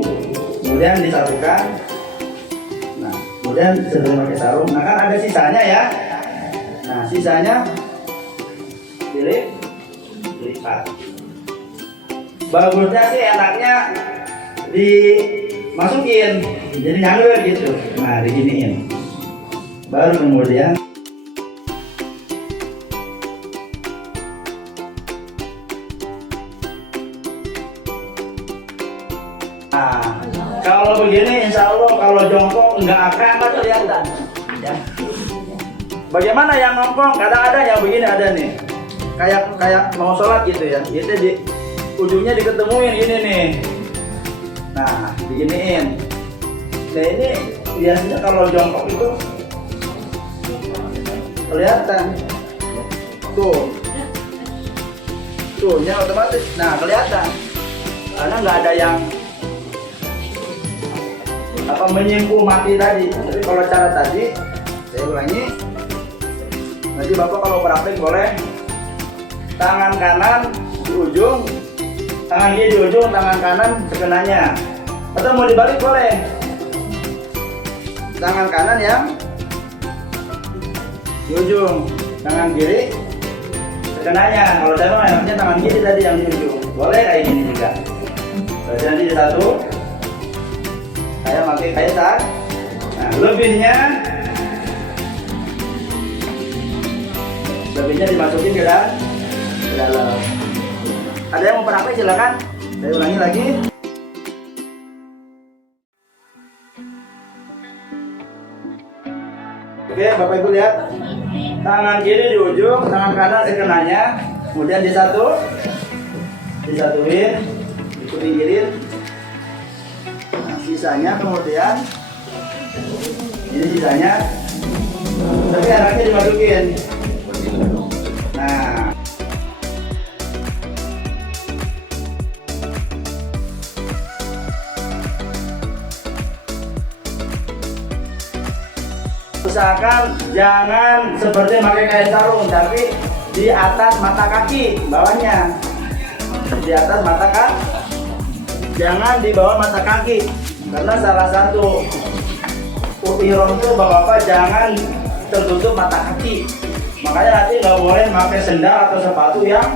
kemudian disatukan. Nah kemudian seperti pakai sarung. Nah kan ada sisanya ya. Nah sisanya dilipat. Bagusnya sih enaknya dimasukin jadi nyangger gitu. Nah diginiin, baru kemudian nah kalau begini insya Allah kalau jongkok nggak akan kelihatan ya. Bagaimana yang nongkrong kadang-kadang yang begini ada nih kayak mau sholat gitu ya, itu di ujungnya diketemuin ini nih. Nah diginiin. Nah ini biasanya kalau jongkok itu kelihatan tuh nya otomatis. Nah kelihatan karena nggak ada yang menyimpul mati tadi. Tapi kalau cara tadi saya ulangi, nanti Bapak kalau praktek boleh tangan kanan di ujung, tangan kiri di ujung, tangan kanan sekenanya. Atau mau dibalik boleh, tangan kanan yang di ujung, tangan kiri sekenanya. Kalau saya mah enaknya tangan kiri tadi yang di ujung, boleh kayak gini juga. Terus nanti satu saya pakai kaitan. Nah lebihnya dimasukin ke dalam. Ada yang mau praktek silakan. Saya ulangi lagi. Oke, Bapak Ibu lihat. Tangan kiri di ujung, tangan kanan sekenanya. Kemudian disatuin, dipinggirin. Nah, sisanya kemudian ini sisanya. Tapi anaknya dimasukin. Nah, usahakan jangan seperti pakai kain sarung, tapi di atas mata kaki bawahnya, di atas mata kaki, jangan di bawah mata kaki, karena salah satu ihram itu bapak-bapak jangan tertutup mata kaki. Makanya nanti nggak boleh pakai sendal atau sepatu yang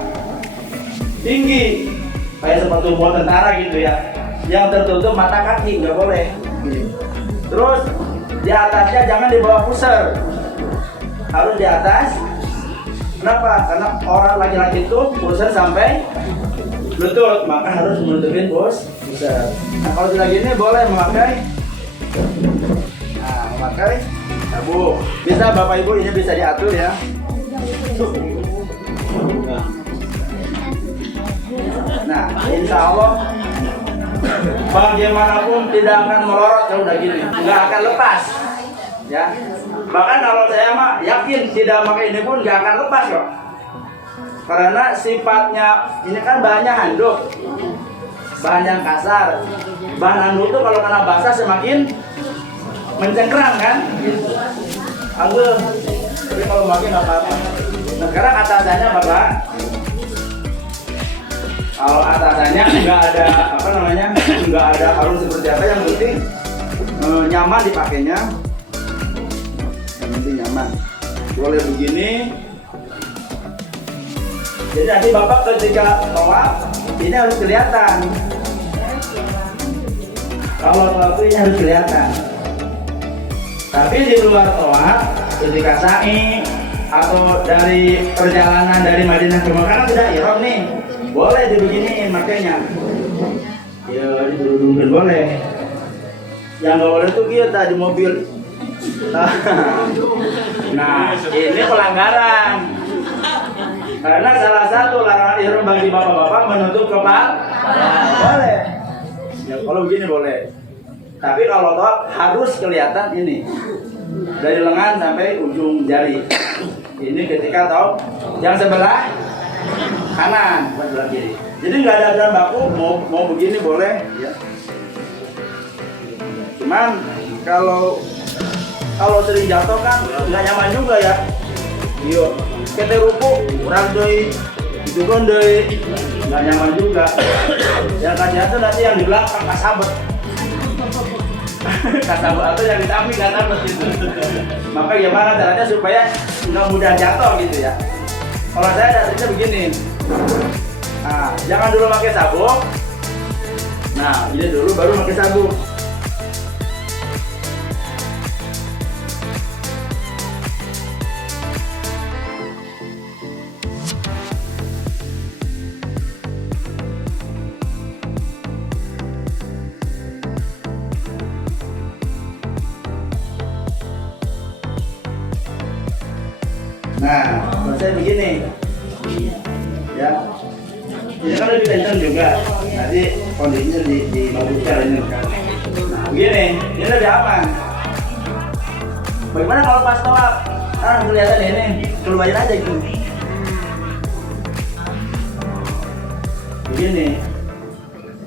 tinggi kayak sepatu buat tentara gitu ya, yang tertutup mata kaki nggak boleh. Terus di atasnya jangan di bawah pusar, harus di atas. Kenapa? Karena orang laki-laki itu pusar sampai lutut, maka harus menutupin pusar. Nah kalau sudah gini boleh memakai sabuk. Bisa Bapak Ibu, ini bisa diatur ya. Nah insya Allah bagaimanapun tidak akan melorot kalau udah gini, nggak akan lepas ya. Bahkan kalau saya mah yakin tidak pakai ini pun nggak akan lepas kok, karena sifatnya ini kan bahannya handuk, bahan yang kasar. Bahan handuk itu kalau kena basah semakin mencengkrang kan gitu. Tapi kalau pakai nggak apa-apa. Nah sekarang atasannya Bapak, kalau atasannya nggak ada nggak ada harus seperti apa, yang penting nyaman dipakainya, yang penting nyaman. Boleh begini. Jadi nanti Bapak ketika tawaf ini harus kelihatan. Kalau tawaf ini harus kelihatan. Tapi di luar tawaf ketika sa'i atau dari perjalanan dari Madinah ke Mekah tidak ihram nih, boleh dibeginiin makanya. Ya didudungin boleh. Yang nggak boleh tuh kita di mobil. Nah ini pelanggaran. Karena salah satu larangan ihram bagi bapak-bapak menutup kepala. Boleh. Ya kalau begini boleh. Tapi kalau tawaf harus kelihatan ini. dari lengan sampai ujung jari. Ini ketika tahu yang sebelah kanan, bukan sebelah kiri. Jadi nggak ada aturan baku, mau begini boleh, ya. Cuman kalau sering jatuh kan nggak nyaman juga ya. Yo, kita ruku kurang doi, itu kan doi, nggak nyaman juga. Yang kan jatuh nanti yang di belakang kasabet. Kasabet atau yang di samping kasabet gitu. Maka gimana caranya supaya nggak mudah jatuh gitu ya. Kalau saya dasarnya begini. Nah, jangan dulu pakai sabuk. Nah, ini dulu baru pakai sabuk. Nah, saya begini, ya. Ini kan lebih kencang juga. Nanti kondisinya dibaguskan ini. Nah, begini, ini lebih aman. Bagaimana kalau pas tawaf? Ah, kelihatan ini, keluarin aja gitu. Begini.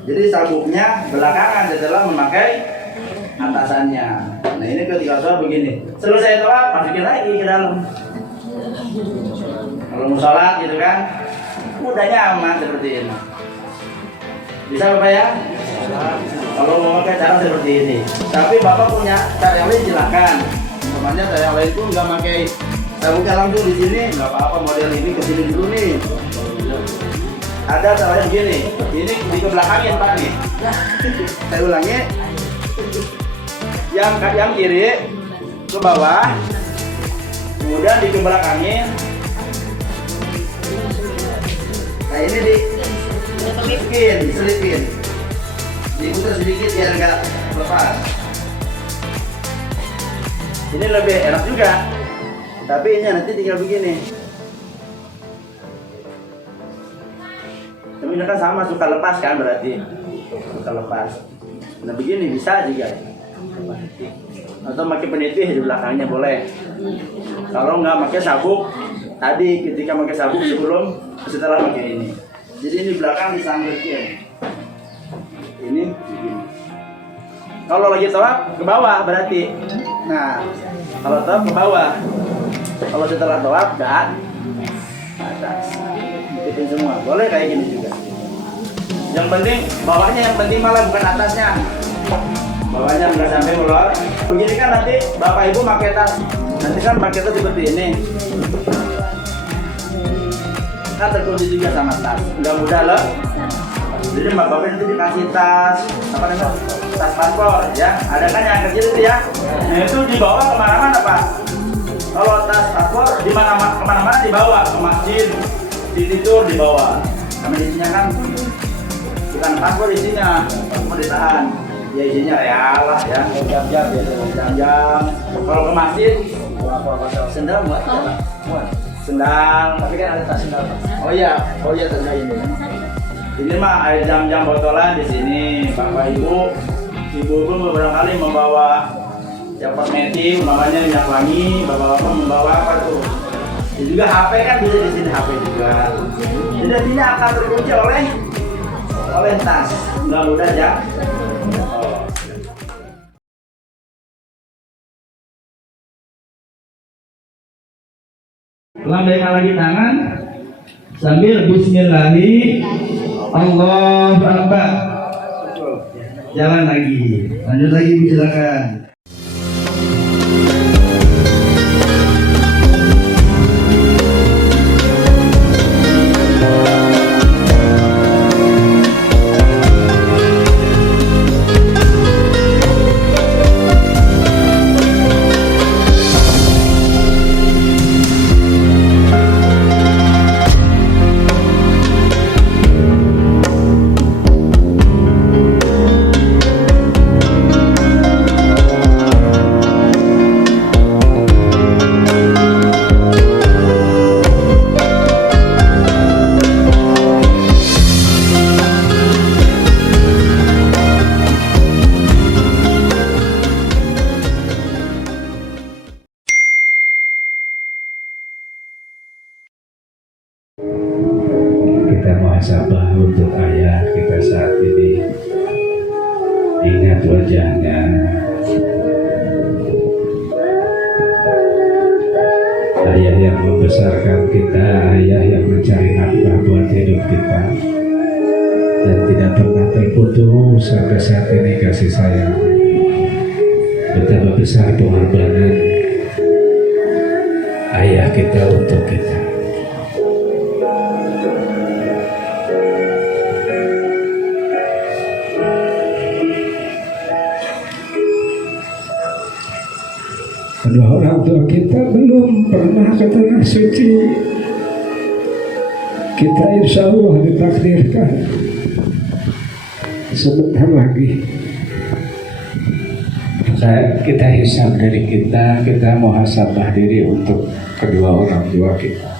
Jadi sabuknya belakangan setelah memakai atasannya. Nah, ini ketika tawaf begini. Selesai tawaf, masukin lagi ke dalam. Kalau mau sholat gitu kan, udah nyaman seperti ini. Bisa Bapak ya? Kalau mau pakai cara seperti ini. Tapi Bapak punya cara yang lain silakan. Umpamanya cara yang lain itu nggak pakai sabuknya langsung di sini, nggak apa-apa, model ini ke sini dulu nih. Ada caranya begini. Ini di kebelakangin Pak nih. Saya ulangi. Yang kiri ke bawah. Kemudian di kebelakangin. Nah ini diselipin, diputar sedikit biar nggak lepas. Ini lebih enak juga, tapi ini nanti tinggal begini. Tapi ini kan sama, suka lepas kan berarti, suka lepas. Nah begini bisa juga. Atau pakai penitih di belakangnya boleh. Kalau nggak pakai sabuk, tadi ketika pakai sabuk setelah pakai ini. Jadi ini belakang disangkutkan. Ini begini. Kalau lagi tawaf ke bawah berarti. Nah, kalau tawaf ke bawah. Kalau setelah tawaf ke atas. Ikutin semua. Boleh kayak gini juga. Yang penting bawahnya, yang penting malah bukan atasnya. Bawahnya nggak sampai keluar. Begini kan nanti Bapak Ibu pakai tas. Nanti kan pakai tas seperti ini. Kan terkunci juga sama tas, nggak mudah loh. Jadi Bapak nanti dikasih tas, apa namanya, tas paspor ya. Ada kan yang kecil itu ya. Nah itu dibawa kemana-mana Pak. Kalau tas paspor di kemana-mana dibawa, ke masjid, di tidur dibawa. Sama isinya kan bukan paspor isinya, paspor ditahan. Ya isinya realah ya, jam-jam. Kalau ke masjid, sendal buat sendal, tapi kan ada tas sendal. Oh iya tanda ini. Ini mah ada jam-jam botolan di sini. Bapak Ibu pun beberapa kali membawa yang kosmetik, umpamanya minyak wangi, bapak-bapak membawa apa tuh? Ini juga HP kan bisa di sini, HP juga. Jadi artinya akan terkunci oleh tas. Nggak mudah ya. Lambaikan lagi tangan sambil bismillahi Allahu Akbar. Jalan lagi, lanjut lagi, silakan. kita muhasabah untuk ayah kita saat ini. Ingat wajahnya, ayah yang membesarkan kita, ayah yang mencari nafkah buat hidup kita, dan tidak pernah terputus sampai saat ini kasih sayang. Betapa besar pengorbanan ayah kita untuk kita. Kedua orang tua kita belum pernah ke tanah suci. Kita insya Allah ditakdirkan sebentar lagi. Maka kita hisab dari kita muhasabah diri untuk kedua orang tua kita.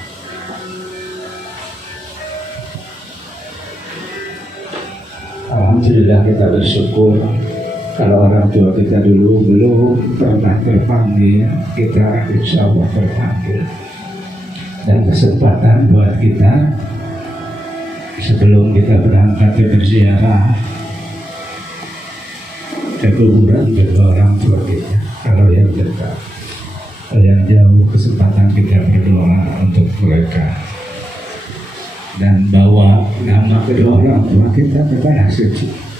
Alhamdulillah kita bersyukur kalau orang tua kita dulu belum pernah terpanggil, kita insya Allah terpanggil. Dan kesempatan buat kita sebelum kita berangkat berziarah ke kuburan kedua orang tua kita, kalau yang dekat. Kalau yang jauh kesempatan kita berdoa untuk mereka dan bawa nama kedua orang tua kita ke tanah suci.